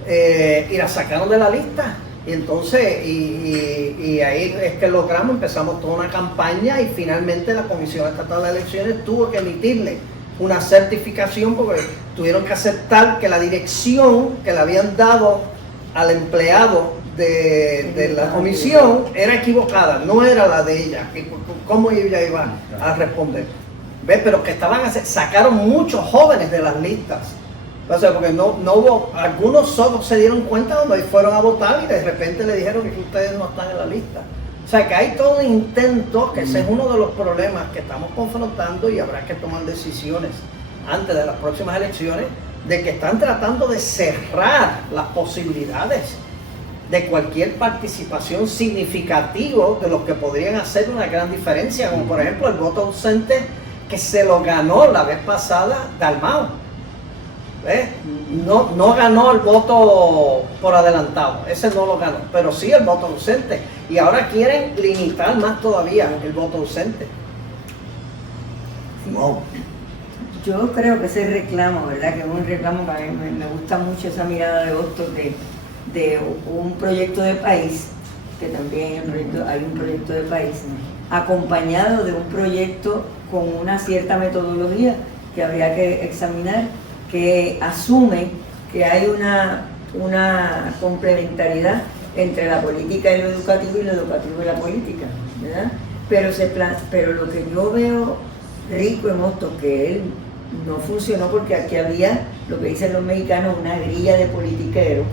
y la sacaron de la lista. Y entonces, y ahí es que empezamos toda una campaña y finalmente la Comisión Estatal de Elecciones tuvo que emitirle una certificación porque tuvieron que aceptar que la dirección que le habían dado al empleado de la comisión era equivocada, no era la de ella. ¿Cómo ella iba a responder? ¿Ves? Pero que sacaron muchos jóvenes de las listas. O sea, porque no hubo, algunos solo se dieron cuenta cuando fueron a votar y de repente le dijeron que ustedes no están en la lista. O sea, que hay todo un intento, que ese es uno de los problemas que estamos confrontando y habrá que tomar decisiones antes de las próximas elecciones, de que están tratando de cerrar las posibilidades de cualquier participación significativa de los que podrían hacer una gran diferencia, como por ejemplo el voto ausente que se lo ganó la vez pasada Dalmau. No ganó el voto por adelantado, ese no lo ganó, pero sí el voto ausente. Y ahora quieren limitar más todavía el voto ausente. Wow. Yo creo que ese reclamo, ¿verdad? Que es un reclamo que a mí me gusta mucho, esa mirada de Hostos de un proyecto de país, que también hay un proyecto de país, acompañado de un proyecto con una cierta metodología que habría que examinar, que asume que hay una complementariedad entre la política y lo educativo y la política, ¿verdad? Pero lo que yo veo rico en Hostos, que él no funcionó porque aquí había, lo que dicen los mexicanos, una grilla de politiqueros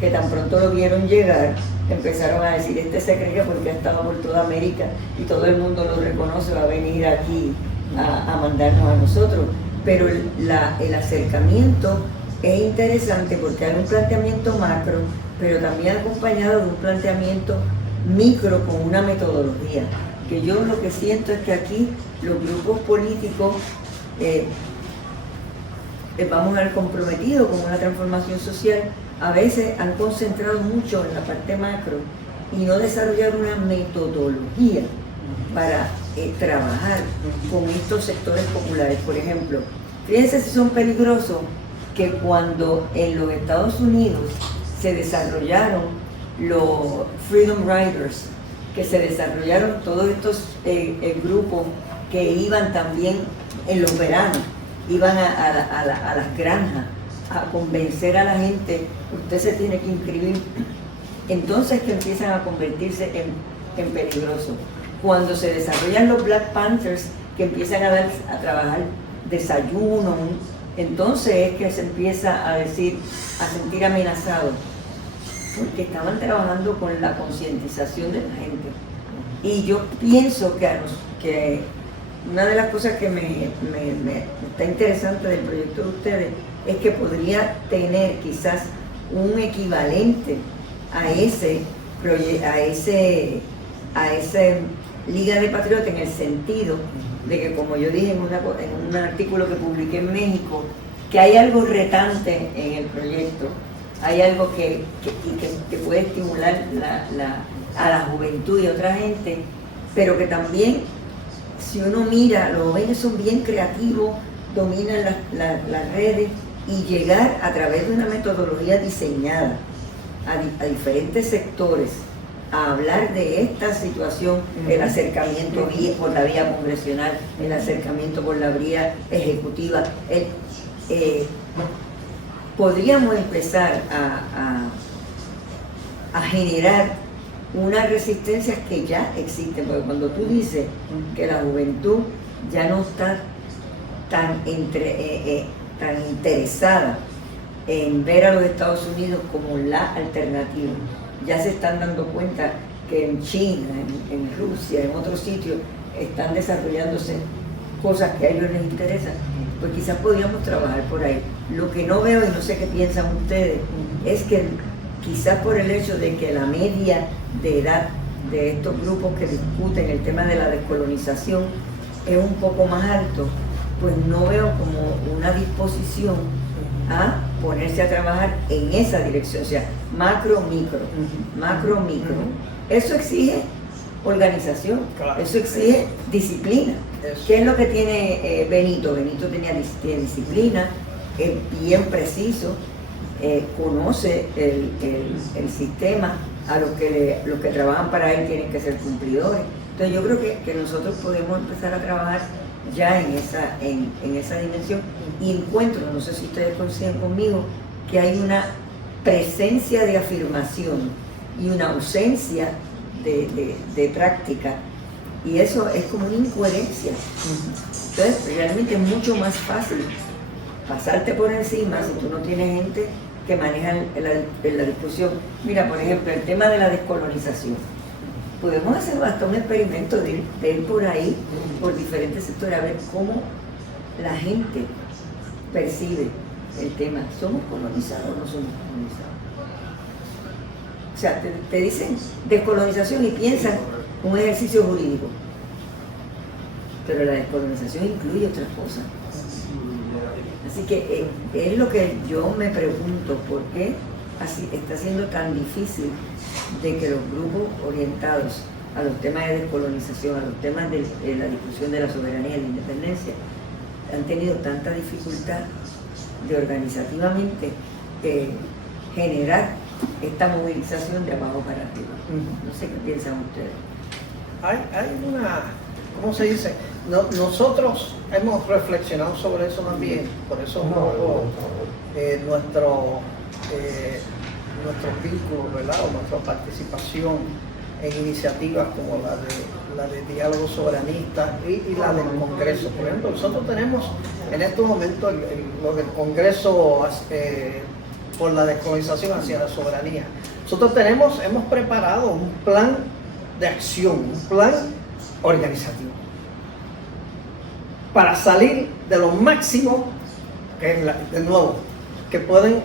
que tan pronto lo vieron llegar, empezaron a decir, este se cree que porque ha estado por toda América y todo el mundo lo reconoce, va a venir aquí a mandarnos a nosotros. Pero el acercamiento es interesante porque hay un planteamiento macro, pero también acompañado de un planteamiento micro con una metodología. Que yo lo que siento es que aquí los grupos políticos vamos a ver comprometidos con una transformación social, a veces han concentrado mucho en la parte macro y no desarrollar una metodología para trabajar con estos sectores populares. Por ejemplo, fíjense si son peligrosos que cuando en los Estados Unidos se desarrollaron los Freedom Riders, que se desarrollaron todos estos grupos que iban también en los veranos, iban a las granjas a convencer a la gente, usted se tiene que inscribir. Entonces que empiezan a convertirse en peligrosos. Cuando se desarrollan los Black Panthers, que empiezan a trabajar desayuno, entonces es que se empieza a sentir amenazado, porque estaban trabajando con la concientización de la gente. Y yo pienso que una de las cosas que me está interesante del proyecto de ustedes es que podría tener quizás un equivalente a ese Liga de Patriotas, en el sentido de que, como yo dije en un artículo que publiqué en México, que hay algo retante en el proyecto, hay algo que puede estimular a la juventud y a otra gente, pero que también, si uno mira, los jóvenes son bien creativos, dominan las redes, y llegar a través de una metodología diseñada a diferentes sectores a hablar de esta situación, el acercamiento por la vía congresional, el acercamiento por la vía ejecutiva, podríamos empezar a generar unas resistencias que ya existen, porque cuando tú dices que la juventud ya no está tan interesada en ver a los Estados Unidos como la alternativa, ya se están dando cuenta que en China, en Rusia, en otros sitios, están desarrollándose cosas que a ellos les interesan, pues quizás podríamos trabajar por ahí. Lo que no veo, y no sé qué piensan ustedes, es que quizás por el hecho de que la media de edad de estos grupos que discuten el tema de la descolonización es un poco más alto, pues no veo como una disposición a ponerse a trabajar en esa dirección, o sea, macro, micro. Eso exige organización, Claro. eso exige disciplina. Eso. ¿Qué es lo que tiene Benito? Benito tiene disciplina, es bien preciso, conoce el sistema, a los que trabajan para él tienen que ser cumplidores. Entonces yo creo que nosotros podemos empezar a trabajar ya en esa dimensión, y encuentro, no sé si ustedes coinciden conmigo, que hay una presencia de afirmación y una ausencia de práctica, y eso es como una incoherencia. Entonces realmente es mucho más fácil pasarte por encima si tú no tienes gente que maneja la discusión. Mira, por ejemplo, el tema de la descolonización. Podemos hacer hasta un experimento de ir por ahí, por diferentes sectores, a ver cómo la gente percibe el tema. ¿Somos colonizados o no somos colonizados? O sea, te dicen descolonización y piensan un ejercicio jurídico. Pero la descolonización incluye otras cosas. Así que es lo que yo me pregunto, ¿por qué así está siendo tan difícil de que los grupos orientados a los temas de descolonización, a los temas de la discusión de la soberanía y la independencia, han tenido tanta dificultad de organizativamente generar esta movilización de abajo para arriba? No sé qué piensan ustedes. Hay una, ¿cómo se dice? Nosotros hemos reflexionado sobre eso más bien, por eso un poco nuestros vínculos, ¿verdad? O nuestra participación en iniciativas como la de diálogo soberanista y la del Congreso. Por ejemplo, nosotros tenemos en estos momentos lo del Congreso por la descolonización hacia la soberanía. Nosotros hemos preparado un plan de acción, un plan organizativo, para salir de lo máximo, que es de nuevo, que pueden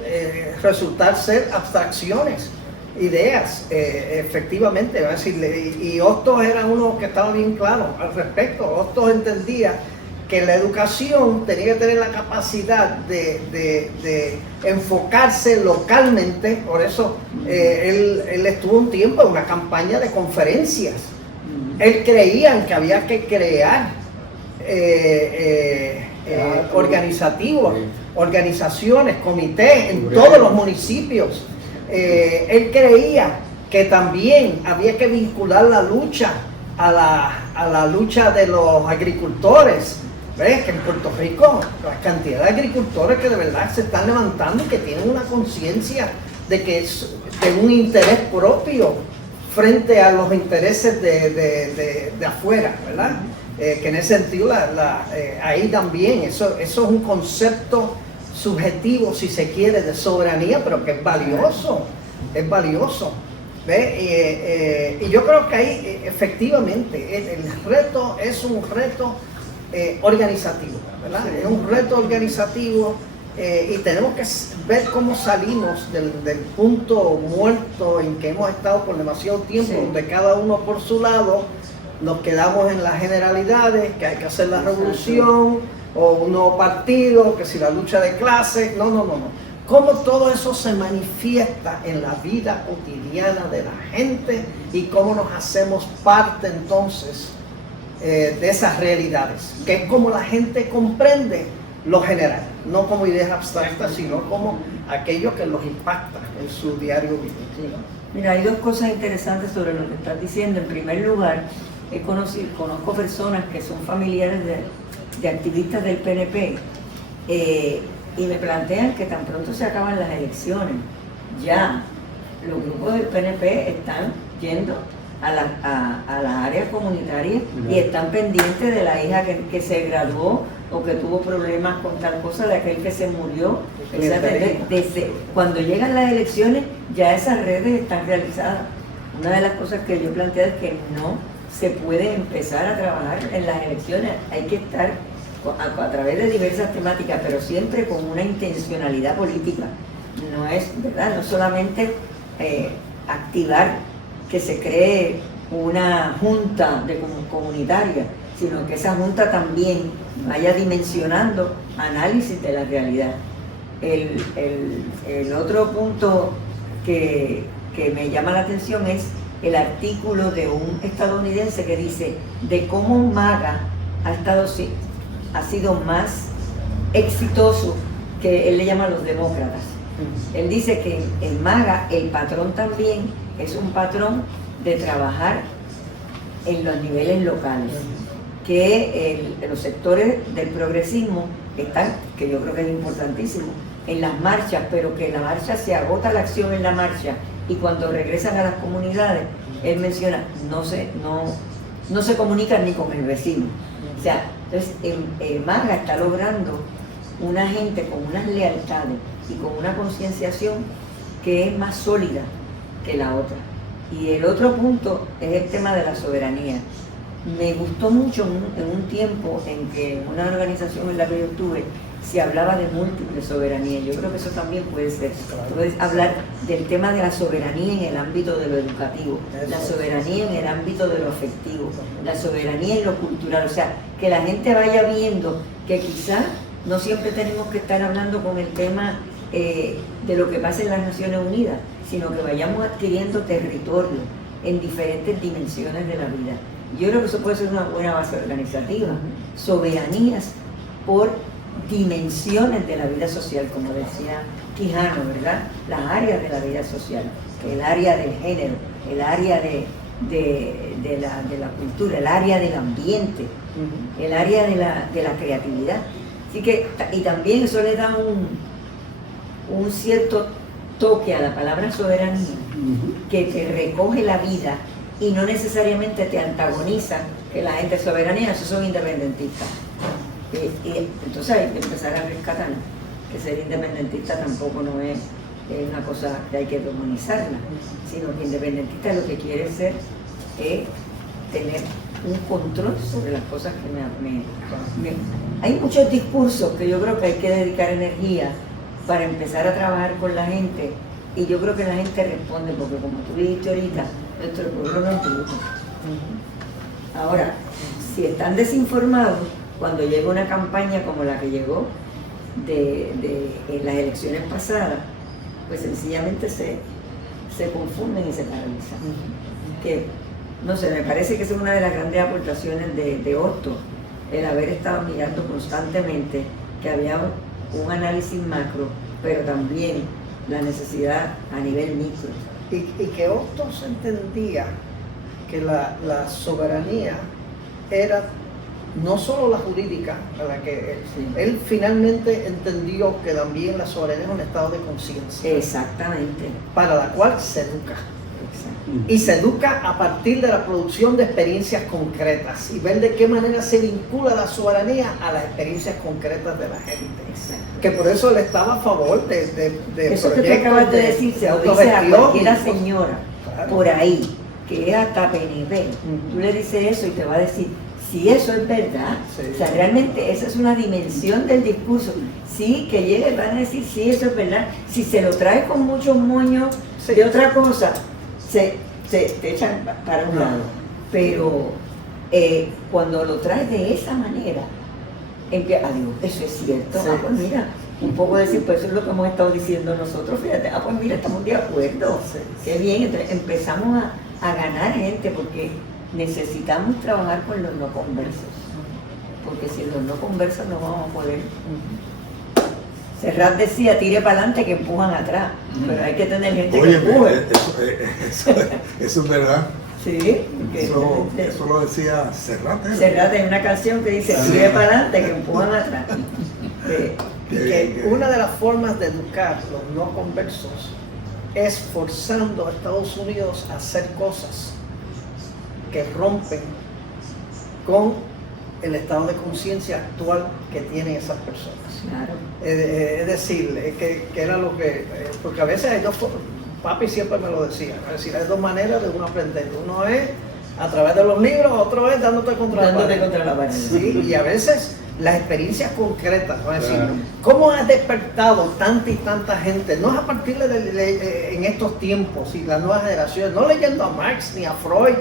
resultar ser abstracciones, ideas, efectivamente, va a decirle, y Hostos era uno que estaba bien claro al respecto. Hostos entendía que la educación tenía que tener la capacidad de enfocarse localmente. Por eso él estuvo un tiempo en una campaña de conferencias. Él creía que había que crear organizaciones, comités en todos los municipios. Él creía que también había que vincular la lucha a la lucha de los agricultores. ¿Ves? Que en Puerto Rico la cantidad de agricultores que de verdad se están levantando y que tienen una conciencia de que es de un interés propio frente a los intereses de afuera, ¿verdad? Que en ese sentido ahí también eso es un concepto subjetivo, si se quiere, de soberanía, pero que es valioso, ¿ves? Y yo creo que ahí efectivamente el reto es un reto organizativo, ¿verdad? Es un reto organizativo y tenemos que ver cómo salimos del punto muerto en que hemos estado por demasiado tiempo, donde cada uno por su lado nos quedamos en las generalidades, que hay que hacer la revolución, o un nuevo partido, que si la lucha de clases, no. Cómo todo eso se manifiesta en la vida cotidiana de la gente y cómo nos hacemos parte entonces de esas realidades, que es como la gente comprende lo general, no como ideas abstractas, sino como aquello que los impacta en su diario vivir. Sí. Mira, hay dos cosas interesantes sobre lo que estás diciendo. En primer lugar, conozco personas que son familiares de activistas del PNP y me plantean que tan pronto se acaban las elecciones, ya los grupos del PNP están yendo a las áreas comunitarias y están pendientes de la hija que se graduó o que tuvo problemas con tal cosa, de aquel que se murió. O sea, desde cuando llegan las elecciones ya esas redes están realizadas. Una de las cosas que yo planteo es que no se puede empezar a trabajar en las elecciones, hay que estar a través de diversas temáticas, pero siempre con una intencionalidad política. No es, ¿verdad? No solamente activar que se cree una junta comunitaria, sino que esa junta también vaya dimensionando análisis de la realidad. El otro punto que me llama la atención es el artículo de un estadounidense que dice de cómo MAGA ha sido más exitoso que él le llama los demócratas. Él dice que en MAGA el patrón también es un patrón de trabajar en los niveles locales, que los sectores del progresismo están, que yo creo que es importantísimo, en las marchas, pero que en la marcha se agota la acción en la marcha y cuando regresan a las comunidades, él menciona, no se comunican ni con el vecino. O sea, entonces MAGA está logrando una gente con unas lealtades y con una concienciación que es más sólida que la otra. Y el otro punto es el tema de la soberanía. Me gustó mucho en un tiempo en que en una organización en la que yo estuve se hablaba de múltiple soberanía. Yo creo que eso también puede ser. Puedes hablar del tema de la soberanía en el ámbito de lo educativo, la soberanía en el ámbito de lo afectivo, la soberanía en lo cultural. O sea, que la gente vaya viendo que quizá no siempre tenemos que estar hablando con el tema de lo que pasa en las Naciones Unidas, sino que vayamos adquiriendo territorio en diferentes dimensiones de la vida. Yo creo que eso puede ser una buena base organizativa. Soberanías por dimensiones de la vida social, como decía Quijano, ¿verdad? Las áreas de la vida social, el área del género, el área de la cultura, el área del ambiente, el área de la creatividad. Así que, y también eso le da un cierto toque a la palabra soberanía, que te recoge la vida y no necesariamente te antagoniza que la gente soberanía, esos son independentistas. Y entonces hay que empezar a rescatar que ser independentista tampoco no es una cosa que hay que demonizarla, sino que independentista lo que quiere ser es tener un control sobre las cosas que hay muchos discursos que yo creo que hay que dedicar energía para empezar a trabajar con la gente, y yo creo que la gente responde, porque como tú dijiste ahorita, nuestro pueblo no es bruto. Ahora, si están desinformados, cuando llega una campaña como la que llegó en las elecciones pasadas, pues sencillamente se confunden y se paralizan. Que, no sé, me parece que esa es una de las grandes aportaciones de Hostos, el haber estado mirando constantemente que había un análisis macro, pero también la necesidad a nivel micro. Y que Hostos entendía que la soberanía era no solo la jurídica, a la que él finalmente entendió que también la soberanía es un estado de conciencia. Exactamente. Para la cual se educa. Exacto. Y se educa a partir de la producción de experiencias concretas y ver de qué manera se vincula la soberanía a las experiencias concretas de la gente. Exacto. Que por eso él estaba a favor de eso que tú proyectos acabas de decir, se lo dice a cualquier señora Claro. por ahí, que es hasta PNP. Tú le dices eso y te va a decir, si eso es verdad. Sí. O sea, realmente esa es una dimensión del discurso. Sí, que llegue, van a decir, sí, eso es verdad. Si se lo trae con muchos moños Sí. de otra cosa, te echan para un lado. Pero cuando lo traes de esa manera, empieza, adiós, eso es cierto. Sí. Pues mira, un poco decir, pues eso es lo que hemos estado diciendo nosotros, fíjate, pues mira, estamos de acuerdo. Sí. Qué bien, entonces empezamos a ganar gente porque necesitamos trabajar con los no conversos. Porque sin los no conversos no vamos a poder. Serrat decía, tire para adelante que empujan atrás, pero hay que tener gente Oye, que empuje. eso es verdad. Sí, porque Eso lo decía Serrat. Serrat en una canción que dice, tire para adelante que empujan atrás. Y que una de las formas de educar los no conversos es forzando a Estados Unidos a hacer cosas que rompen con el estado de conciencia actual que tienen esas personas. Claro. Es decir, que era lo que... porque a veces hay dos... Papi siempre me lo decía, es decir, hay dos maneras de uno aprender. Uno es a través de los libros, otro es dándote contra la pared. Sí, y a veces las experiencias concretas, ¿no? Es decir, ¿cómo has despertado tanta y tanta gente? No es a partir en estos tiempos y las nuevas generaciones, no leyendo a Marx ni a Freud,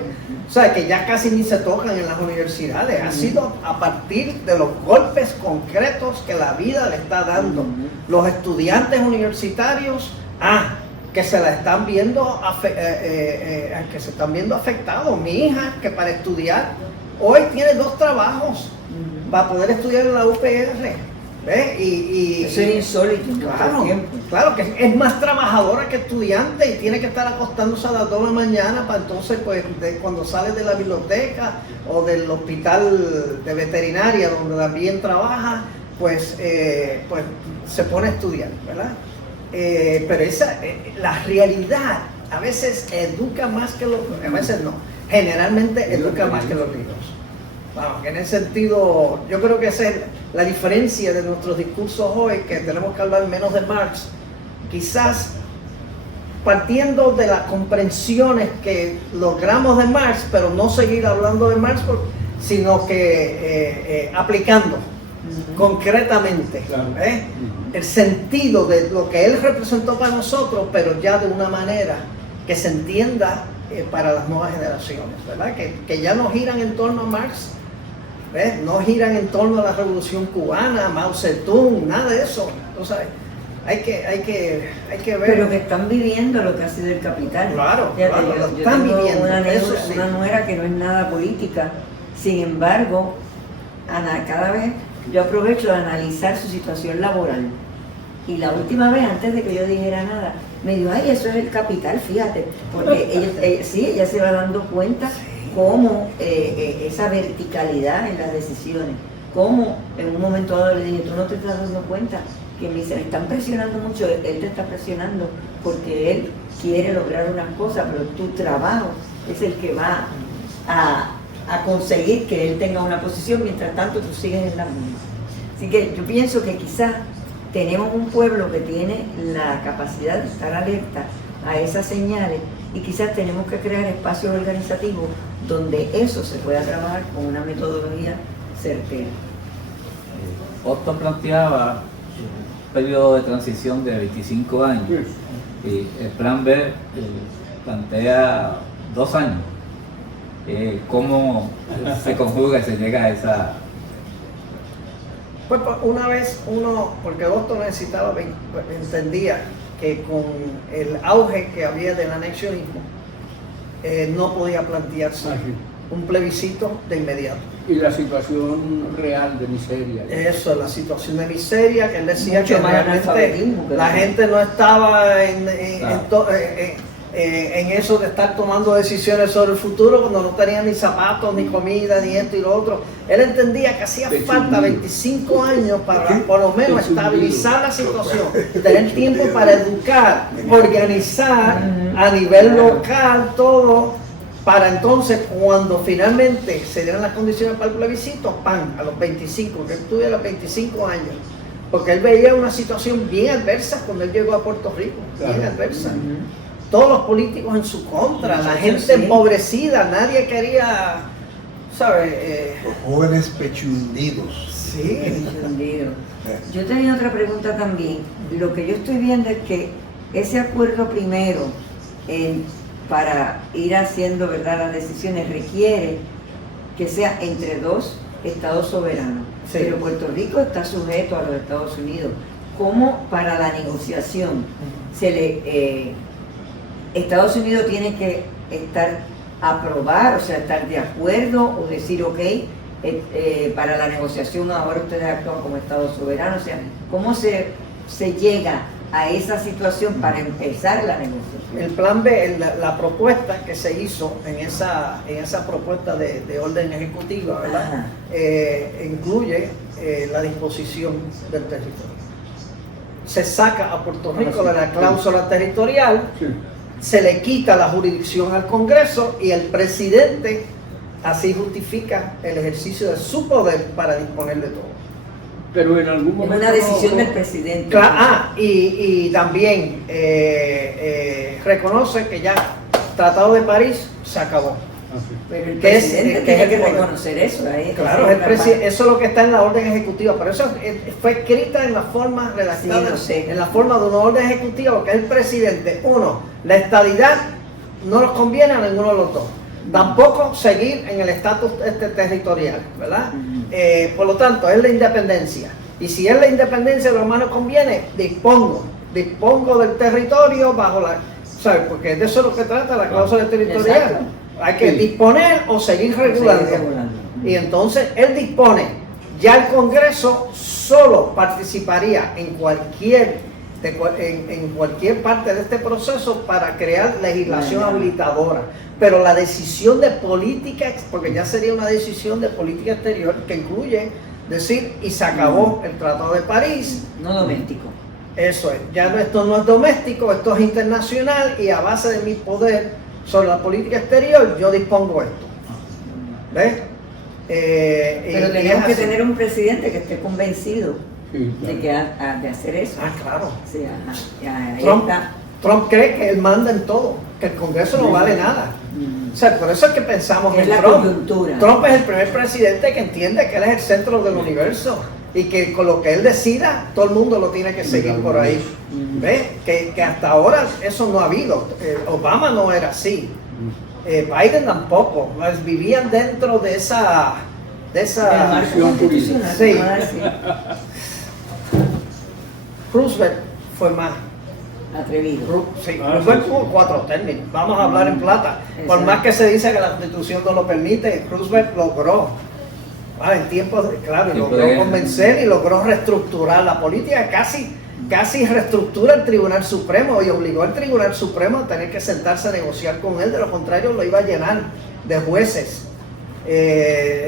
o sea, que ya casi ni se tocan en las universidades, ha sido a partir de los golpes concretos que la vida le está dando. Los estudiantes universitarios, que se la están viendo, que se están viendo afectados. Mi hija, que para estudiar, hoy tiene 2 trabajos para poder estudiar en la UPR. ¿Ves? Eso es insólito. Claro, que es más trabajadora que estudiante y tiene que estar acostándose a las 2 de la mañana para entonces, pues, cuando sale de la biblioteca o del hospital de veterinaria donde también trabaja, pues se pone a estudiar, ¿verdad? Pero la realidad a veces educa más que a veces no, generalmente educa más que los libros. Vamos, que en ese sentido, yo creo que esa es la diferencia de nuestros discursos hoy, que tenemos que hablar menos de Marx, quizás partiendo de las comprensiones que logramos de Marx, pero no seguir hablando de Marx, sino que aplicando concretamente el sentido de lo que él representó para nosotros, pero ya de una manera que se entienda para las nuevas generaciones, ¿verdad? Que ya no giran en torno a Marx, ¿ves? No giran en torno a la Revolución Cubana, Mao Zedong, nada de eso. Entonces, hay que ver. Pero que están viviendo lo que ha sido el capital. Claro, Fíjate, claro, yo están tengo viviendo, eso sí. una nuera que no es nada política. Sin embargo, cada vez yo aprovecho de analizar su situación laboral. Y la última vez, antes de que yo dijera nada, me dijo, ay, eso es el capital, fíjate. Porque ella se va dando cuenta cómo esa verticalidad en las decisiones, cómo en un momento dado le dije, tú no te estás dando cuenta que me dicen, están presionando mucho, él te está presionando porque él quiere lograr unas cosas, pero tu trabajo es el que va a conseguir que él tenga una posición, mientras tanto tú sigues en la misma. Así que yo pienso que quizás tenemos un pueblo que tiene la capacidad de estar alerta a esas señales y quizás tenemos que crear espacios organizativos donde eso se pueda trabajar con una metodología certera. Hostos planteaba un periodo de transición de 25 años y el plan B plantea 2 años. ¿Cómo se conjuga y se llega a Pues una vez porque Boston entendía que con el auge que había del anexionismo, no podía plantearse un plebiscito de inmediato. Y la situación real de miseria. Eso, la situación de miseria, que él decía Mucho que más realmente analfabetismo, la gente no estaba en eso de estar tomando decisiones sobre el futuro cuando no tenían ni zapatos, ni comida, ni esto y lo otro. Él entendía que hacía falta 25 años para por lo menos estabilizar la situación, tener tiempo para educar, organizar a nivel local todo, para entonces cuando finalmente se dieran las condiciones para el plebiscito, ¡pam!, a los 25, que él tuviera los 25 años. Porque él veía una situación bien adversa cuando él llegó a Puerto Rico, bien adversa. Todos los políticos en su contra, la gente empobrecida, nadie quería, ¿sabes? Los jóvenes pecho hundidos. Sí. Entendido. Yo tenía otra pregunta también. Lo que yo estoy viendo es que ese acuerdo primero, para ir haciendo, ¿verdad?, las decisiones, requiere que sea entre dos estados soberanos. Sí. Pero Puerto Rico está sujeto a los Estados Unidos. ¿Cómo para la negociación Estados Unidos tiene que aprobar, o sea, estar de acuerdo o decir, ok, para la negociación ahora ustedes actúan como Estado soberano? O sea, ¿cómo se llega a esa situación para empezar la negociación? El plan B, la propuesta que se hizo en esa propuesta de orden ejecutiva, ¿verdad? Incluye la disposición del territorio. Se saca a Puerto Rico de la cláusula territorial, se le quita la jurisdicción al Congreso y el presidente así justifica el ejercicio de su poder para disponer de todo. Pero en algún momento... Es una decisión del presidente. Y también reconoce que ya el Tratado de París se acabó. Pero el que es- presidente que tiene es que el poder. reconocer eso. Claro, eso es lo que está en la orden ejecutiva, pero eso fue escrita en la forma redactada, Sí, lo sé. en la forma de una orden ejecutiva, que es el presidente. Uno, la estadidad no nos conviene a ninguno de los dos. Tampoco seguir en el estatus territorial, ¿verdad? Por lo tanto, es la independencia. Y si es la independencia lo que más nos conviene, dispongo del territorio bajo la... ¿Sabes? Porque de eso es lo que trata la cláusula territorial. Exacto. Hay que disponer o seguir regulando. Y entonces él dispone, ya el Congreso solo participaría en cualquier parte de este proceso para crear legislación habilitadora. Pero la decisión de política, porque ya sería una decisión de política exterior que incluye decir, y se acabó el Tratado de París. No doméstico. Eso es, ya esto no es doméstico, esto es internacional y a base de mi poder sobre la política exterior yo dispongo esto. ¿Ves? Pero tenemos que tener un presidente que esté convencido Sí, claro. de que de hacer eso. Ah, claro. O sea, ahí Trump, está. Trump cree que él manda en todo, que el Congreso no vale nada. O sea, por eso es que pensamos Es en la Trump. coyuntura. Trump es el primer presidente que entiende que él es el centro del universo y que con lo que él decida, todo el mundo lo tiene que seguir por ahí. ¿Ves? Que hasta ahora eso no ha habido. Obama no era así. Biden tampoco. Pues vivían dentro de esa... El marco constitucional. Sí. vamos a decir, Roosevelt fue más. atrevido. Sí, Ah, Roosevelt sí, tuvo sí. 4 términos. Vamos a hablar en plata. Por Exacto. más que se dice que la Constitución no lo permite, Roosevelt logró. En tiempos, claro, Tiempo logró de guerra. convencer y logró reestructurar la política. Casi reestructura el Tribunal Supremo y obligó al Tribunal Supremo a tener que sentarse a negociar con él. De lo contrario, lo iba a llenar de jueces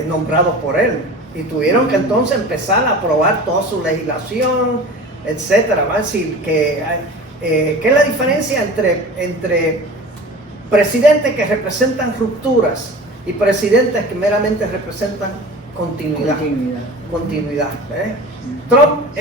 nombrados por él. Y tuvieron que entonces empezar a aprobar toda su legislación, etcétera. Va a decir que ¿qué es la diferencia entre presidentes que representan rupturas y presidentes que meramente representan continuidad? Continuidad. Trump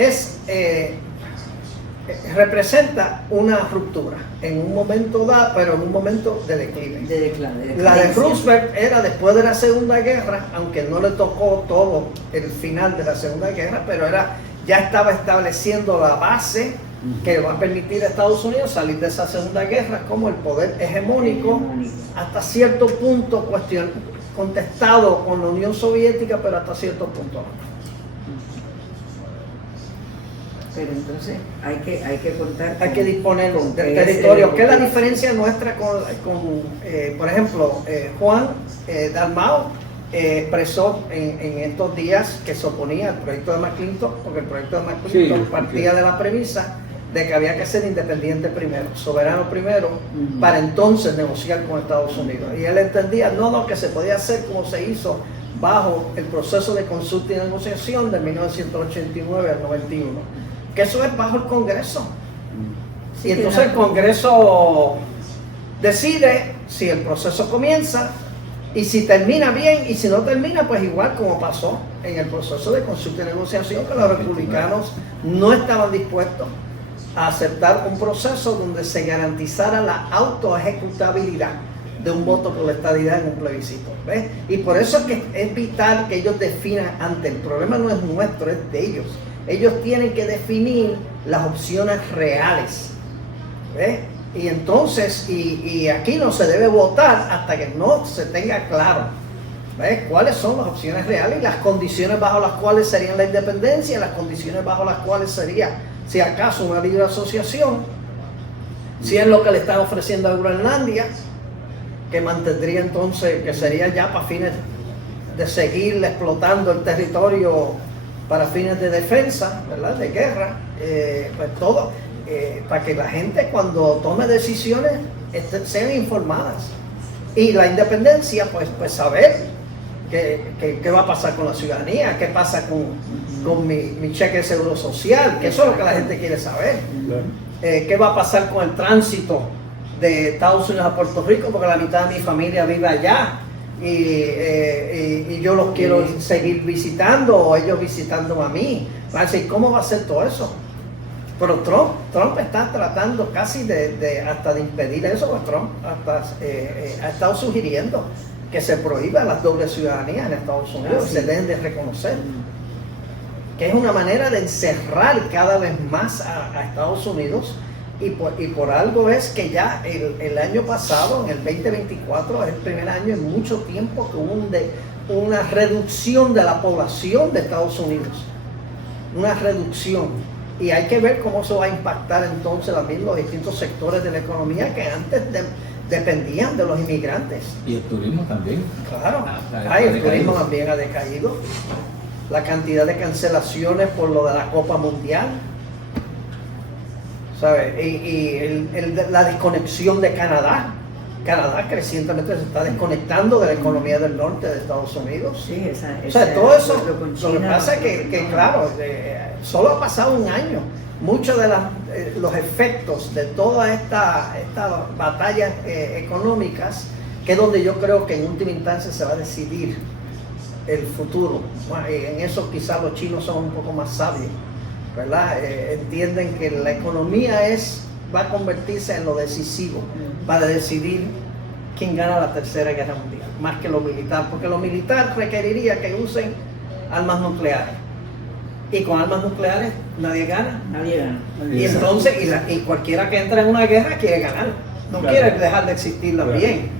representa una ruptura en un momento dado, pero en un momento de declive. La de Roosevelt era después de la Segunda Guerra, aunque no le tocó todo el final de la Segunda Guerra, pero ya estaba estableciendo la base que va a permitir a Estados Unidos salir de esa Segunda Guerra como el poder hegemónico, hasta cierto punto contestado con la Unión Soviética, pero hasta cierto punto no. pero entonces hay que contar Hay que disponer con del ese territorio. ¿Qué es la territorio. diferencia nuestra por ejemplo, Juan Dalmau expresó en estos días que se oponía al proyecto de McClintock, porque el proyecto de McClintock Sí, partía sí. de la premisa de que había que ser independiente primero, soberano primero, Ujú. para entonces negociar con Estados Unidos. Y él entendía, no, que se podía hacer como se hizo bajo el proceso de consulta y negociación de 1989 al 91, que eso es bajo el Congreso. Sí, Y que entonces el no- Congreso decide si el proceso comienza y si termina bien, y si no termina, pues igual como pasó en el proceso de consulta y negociación, que los republicanos no estaban dispuestos a aceptar un proceso donde se garantizara la autoejecutabilidad de un voto por la estadidad en un plebiscito. ¿Ves? Y por eso es que es vital que ellos definan antes. El problema no es nuestro, es de ellos. Ellos tienen que definir las opciones reales. ¿Ves? Y entonces, y aquí no se debe votar hasta que no se tenga claro, ¿ves?, cuáles son las opciones reales y las condiciones bajo las cuales serían la independencia, las condiciones bajo las cuales sería, si acaso, una libre asociación, si es lo que le están ofreciendo a Groenlandia, que mantendría entonces, que sería ya para fines de seguir explotando el territorio para fines de defensa, ¿verdad?, de guerra, pues todo. Para que la gente cuando tome decisiones sean informadas. Y la independencia, pues saber qué va a pasar con la ciudadanía, qué pasa con mi cheque de seguro social, que eso es lo que la gente quiere saber. Qué va a pasar con el tránsito de Estados Unidos a Puerto Rico, porque la mitad de mi familia vive allá y yo los quiero seguir visitando o ellos visitándome a mí. Va a decir, ¿cómo va a ser todo eso? Pero Trump está tratando casi hasta de impedir eso, pues Trump hasta ha estado sugiriendo que se prohíba las dobles ciudadanías en Estados Unidos, sí. se deben de reconocer, que es una manera de encerrar cada vez más a Estados Unidos, y por algo es que ya el año pasado, en el 2024, es el primer año en mucho tiempo que hubo una reducción de la población de Estados Unidos, una reducción. Y hay que ver cómo eso va a impactar entonces también los distintos sectores de la economía que antes dependían de los inmigrantes. Y el turismo también. Claro, Ha el decaído. turismo también ha decaído. La cantidad de cancelaciones por lo de la Copa Mundial, ¿sabes? La desconexión de Canadá. Canadá crecientemente se está desconectando de la economía del norte de Estados Unidos. Sí, O sea, todo eso, con lo que China, pasa es que claro, solo ha pasado un año. Muchos de los efectos de todas estas batallas económicas, que es donde yo creo que en última instancia se va a decidir el futuro. Bueno, en eso quizás los chinos son un poco más sabios, ¿verdad? Entienden que la economía va a convertirse en lo decisivo para decidir quién gana la Tercera Guerra Mundial, más que lo militar, porque lo militar requeriría que usen armas nucleares. Y con armas nucleares nadie gana. Nadie gana. Y entonces, y cualquiera que entra en una guerra quiere ganar, no Claro. quiere dejar de existir también.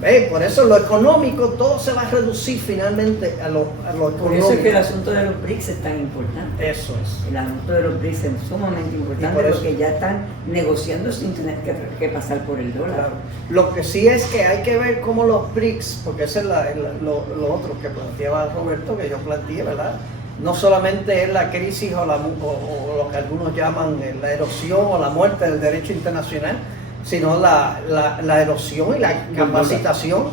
¿Ve? Por eso lo económico, todo se va a reducir finalmente a lo Por eso es que el económico. asunto de los BRICS es tan importante. Eso es. El asunto de los BRICS es sumamente Y importante por eso- porque ya están negociando sin tener que pasar por el dólar. Claro. Lo que sí es que hay que ver cómo los BRICS, porque ese es lo otro que planteaba Roberto, que yo planteé, ¿verdad? No solamente es la crisis o lo que algunos llaman la erosión o la muerte del derecho internacional, sino la erosión y la capacitación,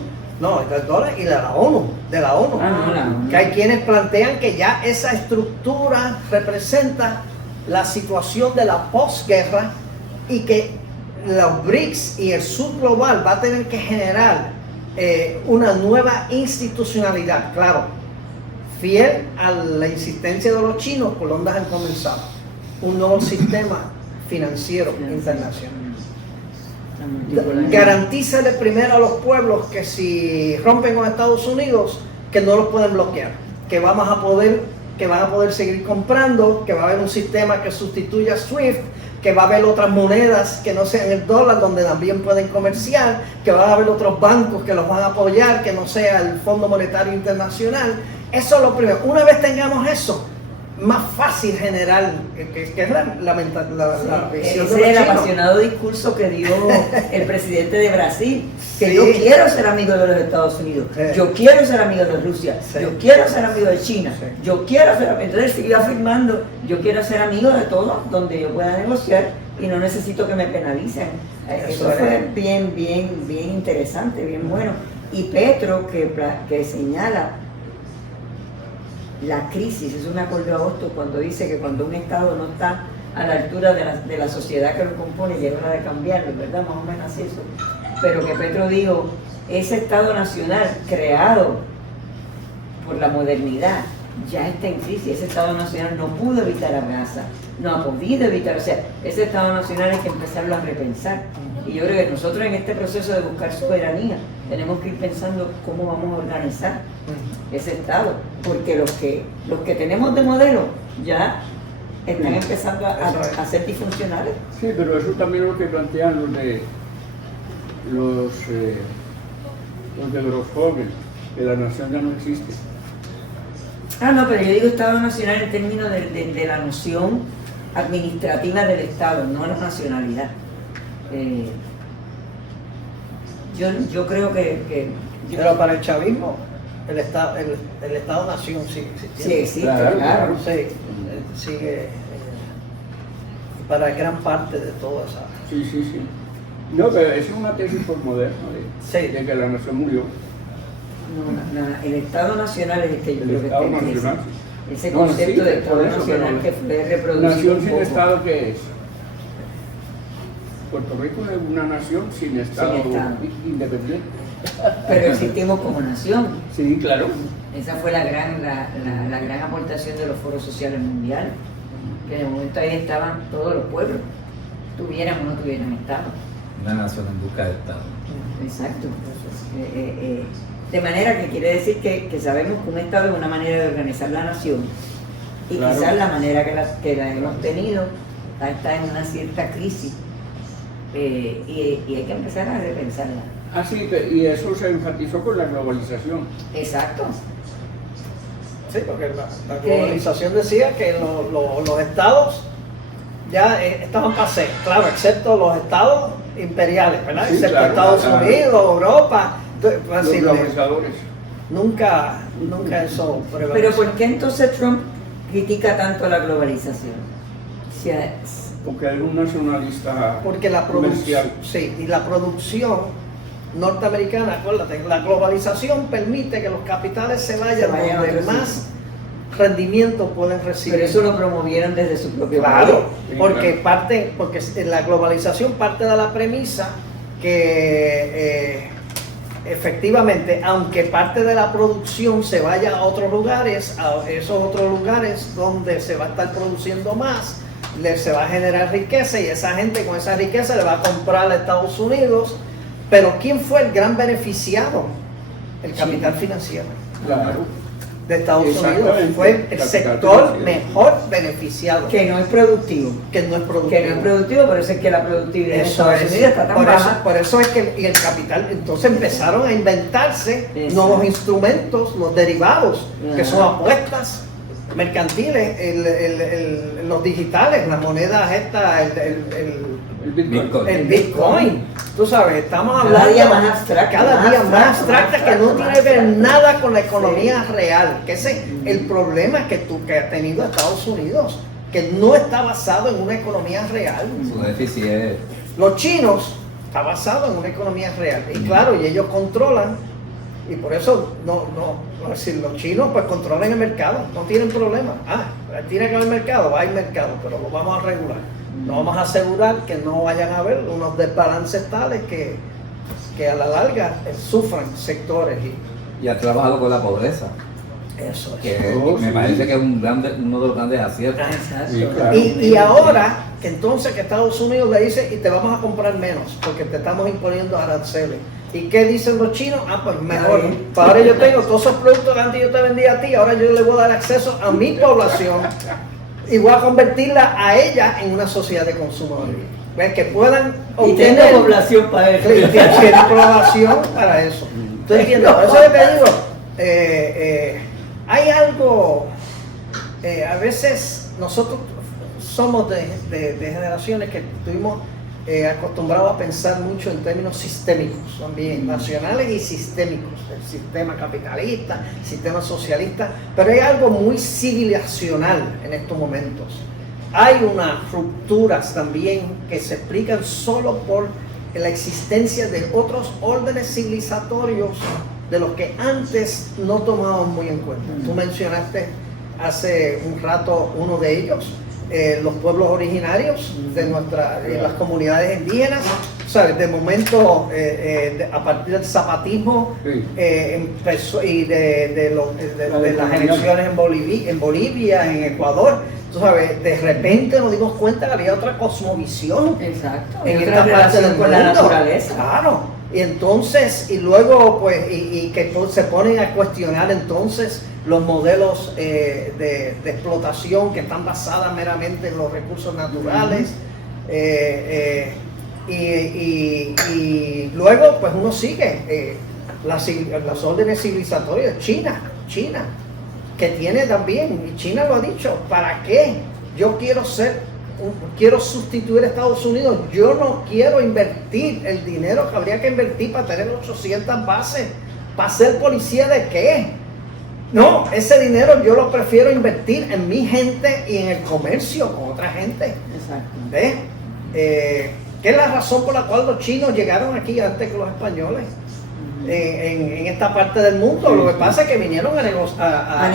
no, del dólar y de la ONU, la ONU. Que hay quienes plantean que ya esa estructura representa la situación de la posguerra y que los BRICS y el sur global va a tener que generar una nueva institucionalidad, claro, fiel a la insistencia de los chinos, por donde han comenzado un nuevo sistema financiero internacional. Garantízale primero a los pueblos que si rompen con Estados Unidos, que no los pueden bloquear, que van a poder seguir comprando, que va a haber un sistema que sustituya SWIFT, que va a haber otras monedas que no sean el dólar, donde también pueden comerciar, que va a haber otros bancos que los van a apoyar, que no sea el Fondo Monetario Internacional. Eso es lo primero. Una vez tengamos eso, más fácil generar, que es la visión de Ese los es el chinos. apasionado discurso que dio el presidente de Brasil, que Sí. yo quiero ser amigo de los Estados Unidos, Sí. yo quiero ser amigo de Rusia, Sí. yo quiero ser amigo de China, Sí. yo quiero ser amigo. Entonces siguió afirmando, yo quiero ser amigo de todos, donde yo pueda negociar y no necesito que me penalicen. Eso Eso fue es. bien interesante, bien bueno. Y Petro, que señala la crisis, eso me acordó a Otto cuando dice que cuando un Estado no está a la altura de la sociedad que lo compone, llega hora de cambiarlo, ¿verdad? Más o menos así eso. Pero que Petro dijo, ese Estado nacional creado por la modernidad ya está en crisis, ese Estado nacional no pudo evitar a Gaza, no ha podido evitar, o sea, ese Estado nacional hay que empezarlo a repensar. Y yo creo que nosotros en este proceso de buscar soberanía tenemos que ir pensando cómo vamos a organizar ese Estado, porque los que tenemos de modelo ya están empezando a ser disfuncionales. Sí, pero eso también es lo que plantean los de los jóvenes, que la nación ya no existe. Ah, no, pero yo digo Estado nacional en términos de la noción administrativa del Estado, no la nacionalidad. Yo creo que Pero para el chavismo, el Estado-nación sigue existiendo. sí existe, Claro, claro. Sí, sigue para gran parte de toda esa. Sí, sí, sí. No, pero es una tesis postmoderna Sí. de que la nación murió. No, el Estado nacional es el que yo El creo que Estado está en nacional. ese No, concepto sí, de Estado por eso, nacional pero que fue reproducido Nación un sin poco. Estado, ¿qué es? Puerto Rico es una nación sin Estado, Estado. independiente. Pero existimos como nación. Sí, claro. Esa fue la gran aportación de los foros sociales mundiales, que de momento ahí estaban todos los pueblos, tuvieran o no tuvieran Estado. Una nación en busca de Estado. Exacto. De manera que quiere decir que sabemos que un Estado es una manera de organizar la nación y Claro. quizás la manera que la hemos tenido está en una cierta crisis y hay que empezar a repensarla. Ah, sí, y eso se enfatizó con la globalización. Exacto. Sí, porque la globalización decía que los estados ya estaban pasé, claro, excepto los estados imperiales, ¿verdad? Sí, Excepto claro, Estados claro. Unidos, Europa. Los globalizadores. Nunca eso Pero prevaleció. ¿por qué entonces Trump critica tanto la globalización? Porque es un nacionalista Porque la producción, comercial. sí, y la producción norteamericana, acuérdate, la globalización permite que los capitales se vayan a donde otros más sitios. rendimiento pueden recibir. Pero eso lo promovieron desde su propio Claro, Sí, porque claro. porque la globalización parte de la premisa que efectivamente, aunque parte de la producción se vaya a otros lugares, a esos otros lugares donde se va a estar produciendo más, se va a generar riqueza y esa gente con esa riqueza le va a comprar a Estados Unidos. Pero ¿quién fue el gran beneficiado? El capital financiero Claro. de Estados Unidos. Exactamente. Fue el Capital sector financiero. mejor beneficiado. Que no es productivo. Que no es productivo. Que no es productivo, por eso es que la productividad en Eso Estados es. Unidos está tan Por eso, baja. por eso es que y el capital, entonces empezaron a inventarse Exacto. nuevos instrumentos, los derivados, que Ajá. son apuestas mercantiles, los digitales, las monedas estas, El Bitcoin. el Bitcoin. Tú sabes, estamos Cada hablando día más abstracto, cada más día abstracto, más abstracta, más que no abstracto, tiene más que ver abstracto. nada con la economía real. Que ese es el problema que ha tenido Estados Unidos, que no está basado en una economía real. Su déficit es. Los chinos está basado en una economía real y claro, y ellos controlan y por eso es decir, los chinos pues controlan el mercado, no tienen problema. Tiene que haber mercado, va a haber mercado, pero lo vamos a regular. Nos vamos a asegurar que no vayan a haber unos desbalances tales que a la larga sufran sectores Y ha trabajado con la pobreza, y eso es. que Oh, me sí. parece que es uno de los grandes aciertos. Exacto. Sí, claro. Y ahora, que entonces que Estados Unidos le dice, y te vamos a comprar menos, porque te estamos imponiendo aranceles. ¿Y qué dicen los chinos? Pues mejor. Está bien. Ahora yo tengo todos esos productos que antes yo te vendía a ti, ahora yo le voy a dar acceso a mi población y voy a convertirla a ella en una sociedad de consumidores. ¿Ves? Que puedan Y tengo obtener población para eso. tiene población para eso. ¿Tú entiendes? Por eso yo te digo, hay algo a veces nosotros somos de generaciones que estuvimos acostumbrados a pensar mucho en términos sistémicos también, nacionales y sistémicos, el sistema capitalista, el sistema socialista, pero hay algo muy civilizacional en estos momentos. Hay unas rupturas también que se explican solo por la existencia de otros órdenes civilizatorios de los que antes no tomábamos muy en cuenta. Tú mencionaste hace un rato uno de ellos, los pueblos originarios de las comunidades indígenas, ¿sabes? De momento, a partir del zapatismo, empezó, y de las elecciones en Bolivia, en Ecuador, tú sabes, de repente nos dimos cuenta que había otra cosmovisión. Exacto. En Otra esta parte relación del con la mundo. naturaleza. Claro. Y entonces, y luego, pues, y que se ponen a cuestionar entonces los modelos de explotación que están basadas meramente en los recursos naturales. Y luego, pues uno sigue las órdenes civilizatorias. China, que tiene también, y China lo ha dicho, ¿para qué? Yo quiero sustituir a Estados Unidos, yo no quiero invertir el dinero que habría que invertir para tener 800 bases, ¿para ser policía de qué? No, ese dinero yo lo prefiero invertir en mi gente y en el comercio con otra gente. Exacto. ¿Ves? ¿Qué es la razón por la cual los chinos llegaron aquí antes que los españoles? En esta parte del mundo. Sí, lo que sí. pasa es que vinieron a negociar, a no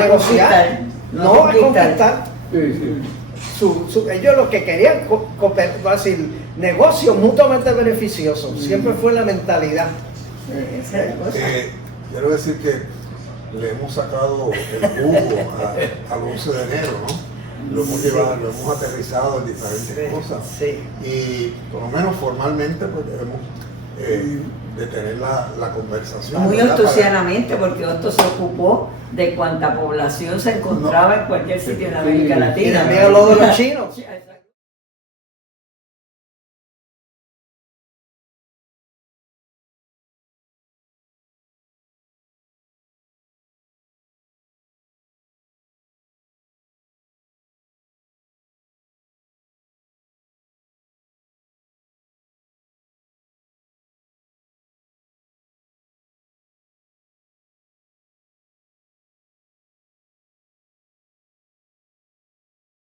negociar, no a conquistar. Sí, sí. Ellos lo que querían, negocios mutuamente beneficiosos. Siempre fue la mentalidad. Esa es la cosa. Quiero decir que le hemos sacado el jugo al 11 de enero, ¿no? Lo hemos llevado, lo hemos aterrizado en diferentes cosas. Sí. Y por lo menos formalmente pues debemos de tener la conversación. Muy ¿verdad? ostucianamente, porque Otto se ocupó de cuánta población se encontraba en cualquier sitio en América Sí. Latina. Y también habló de los chinos.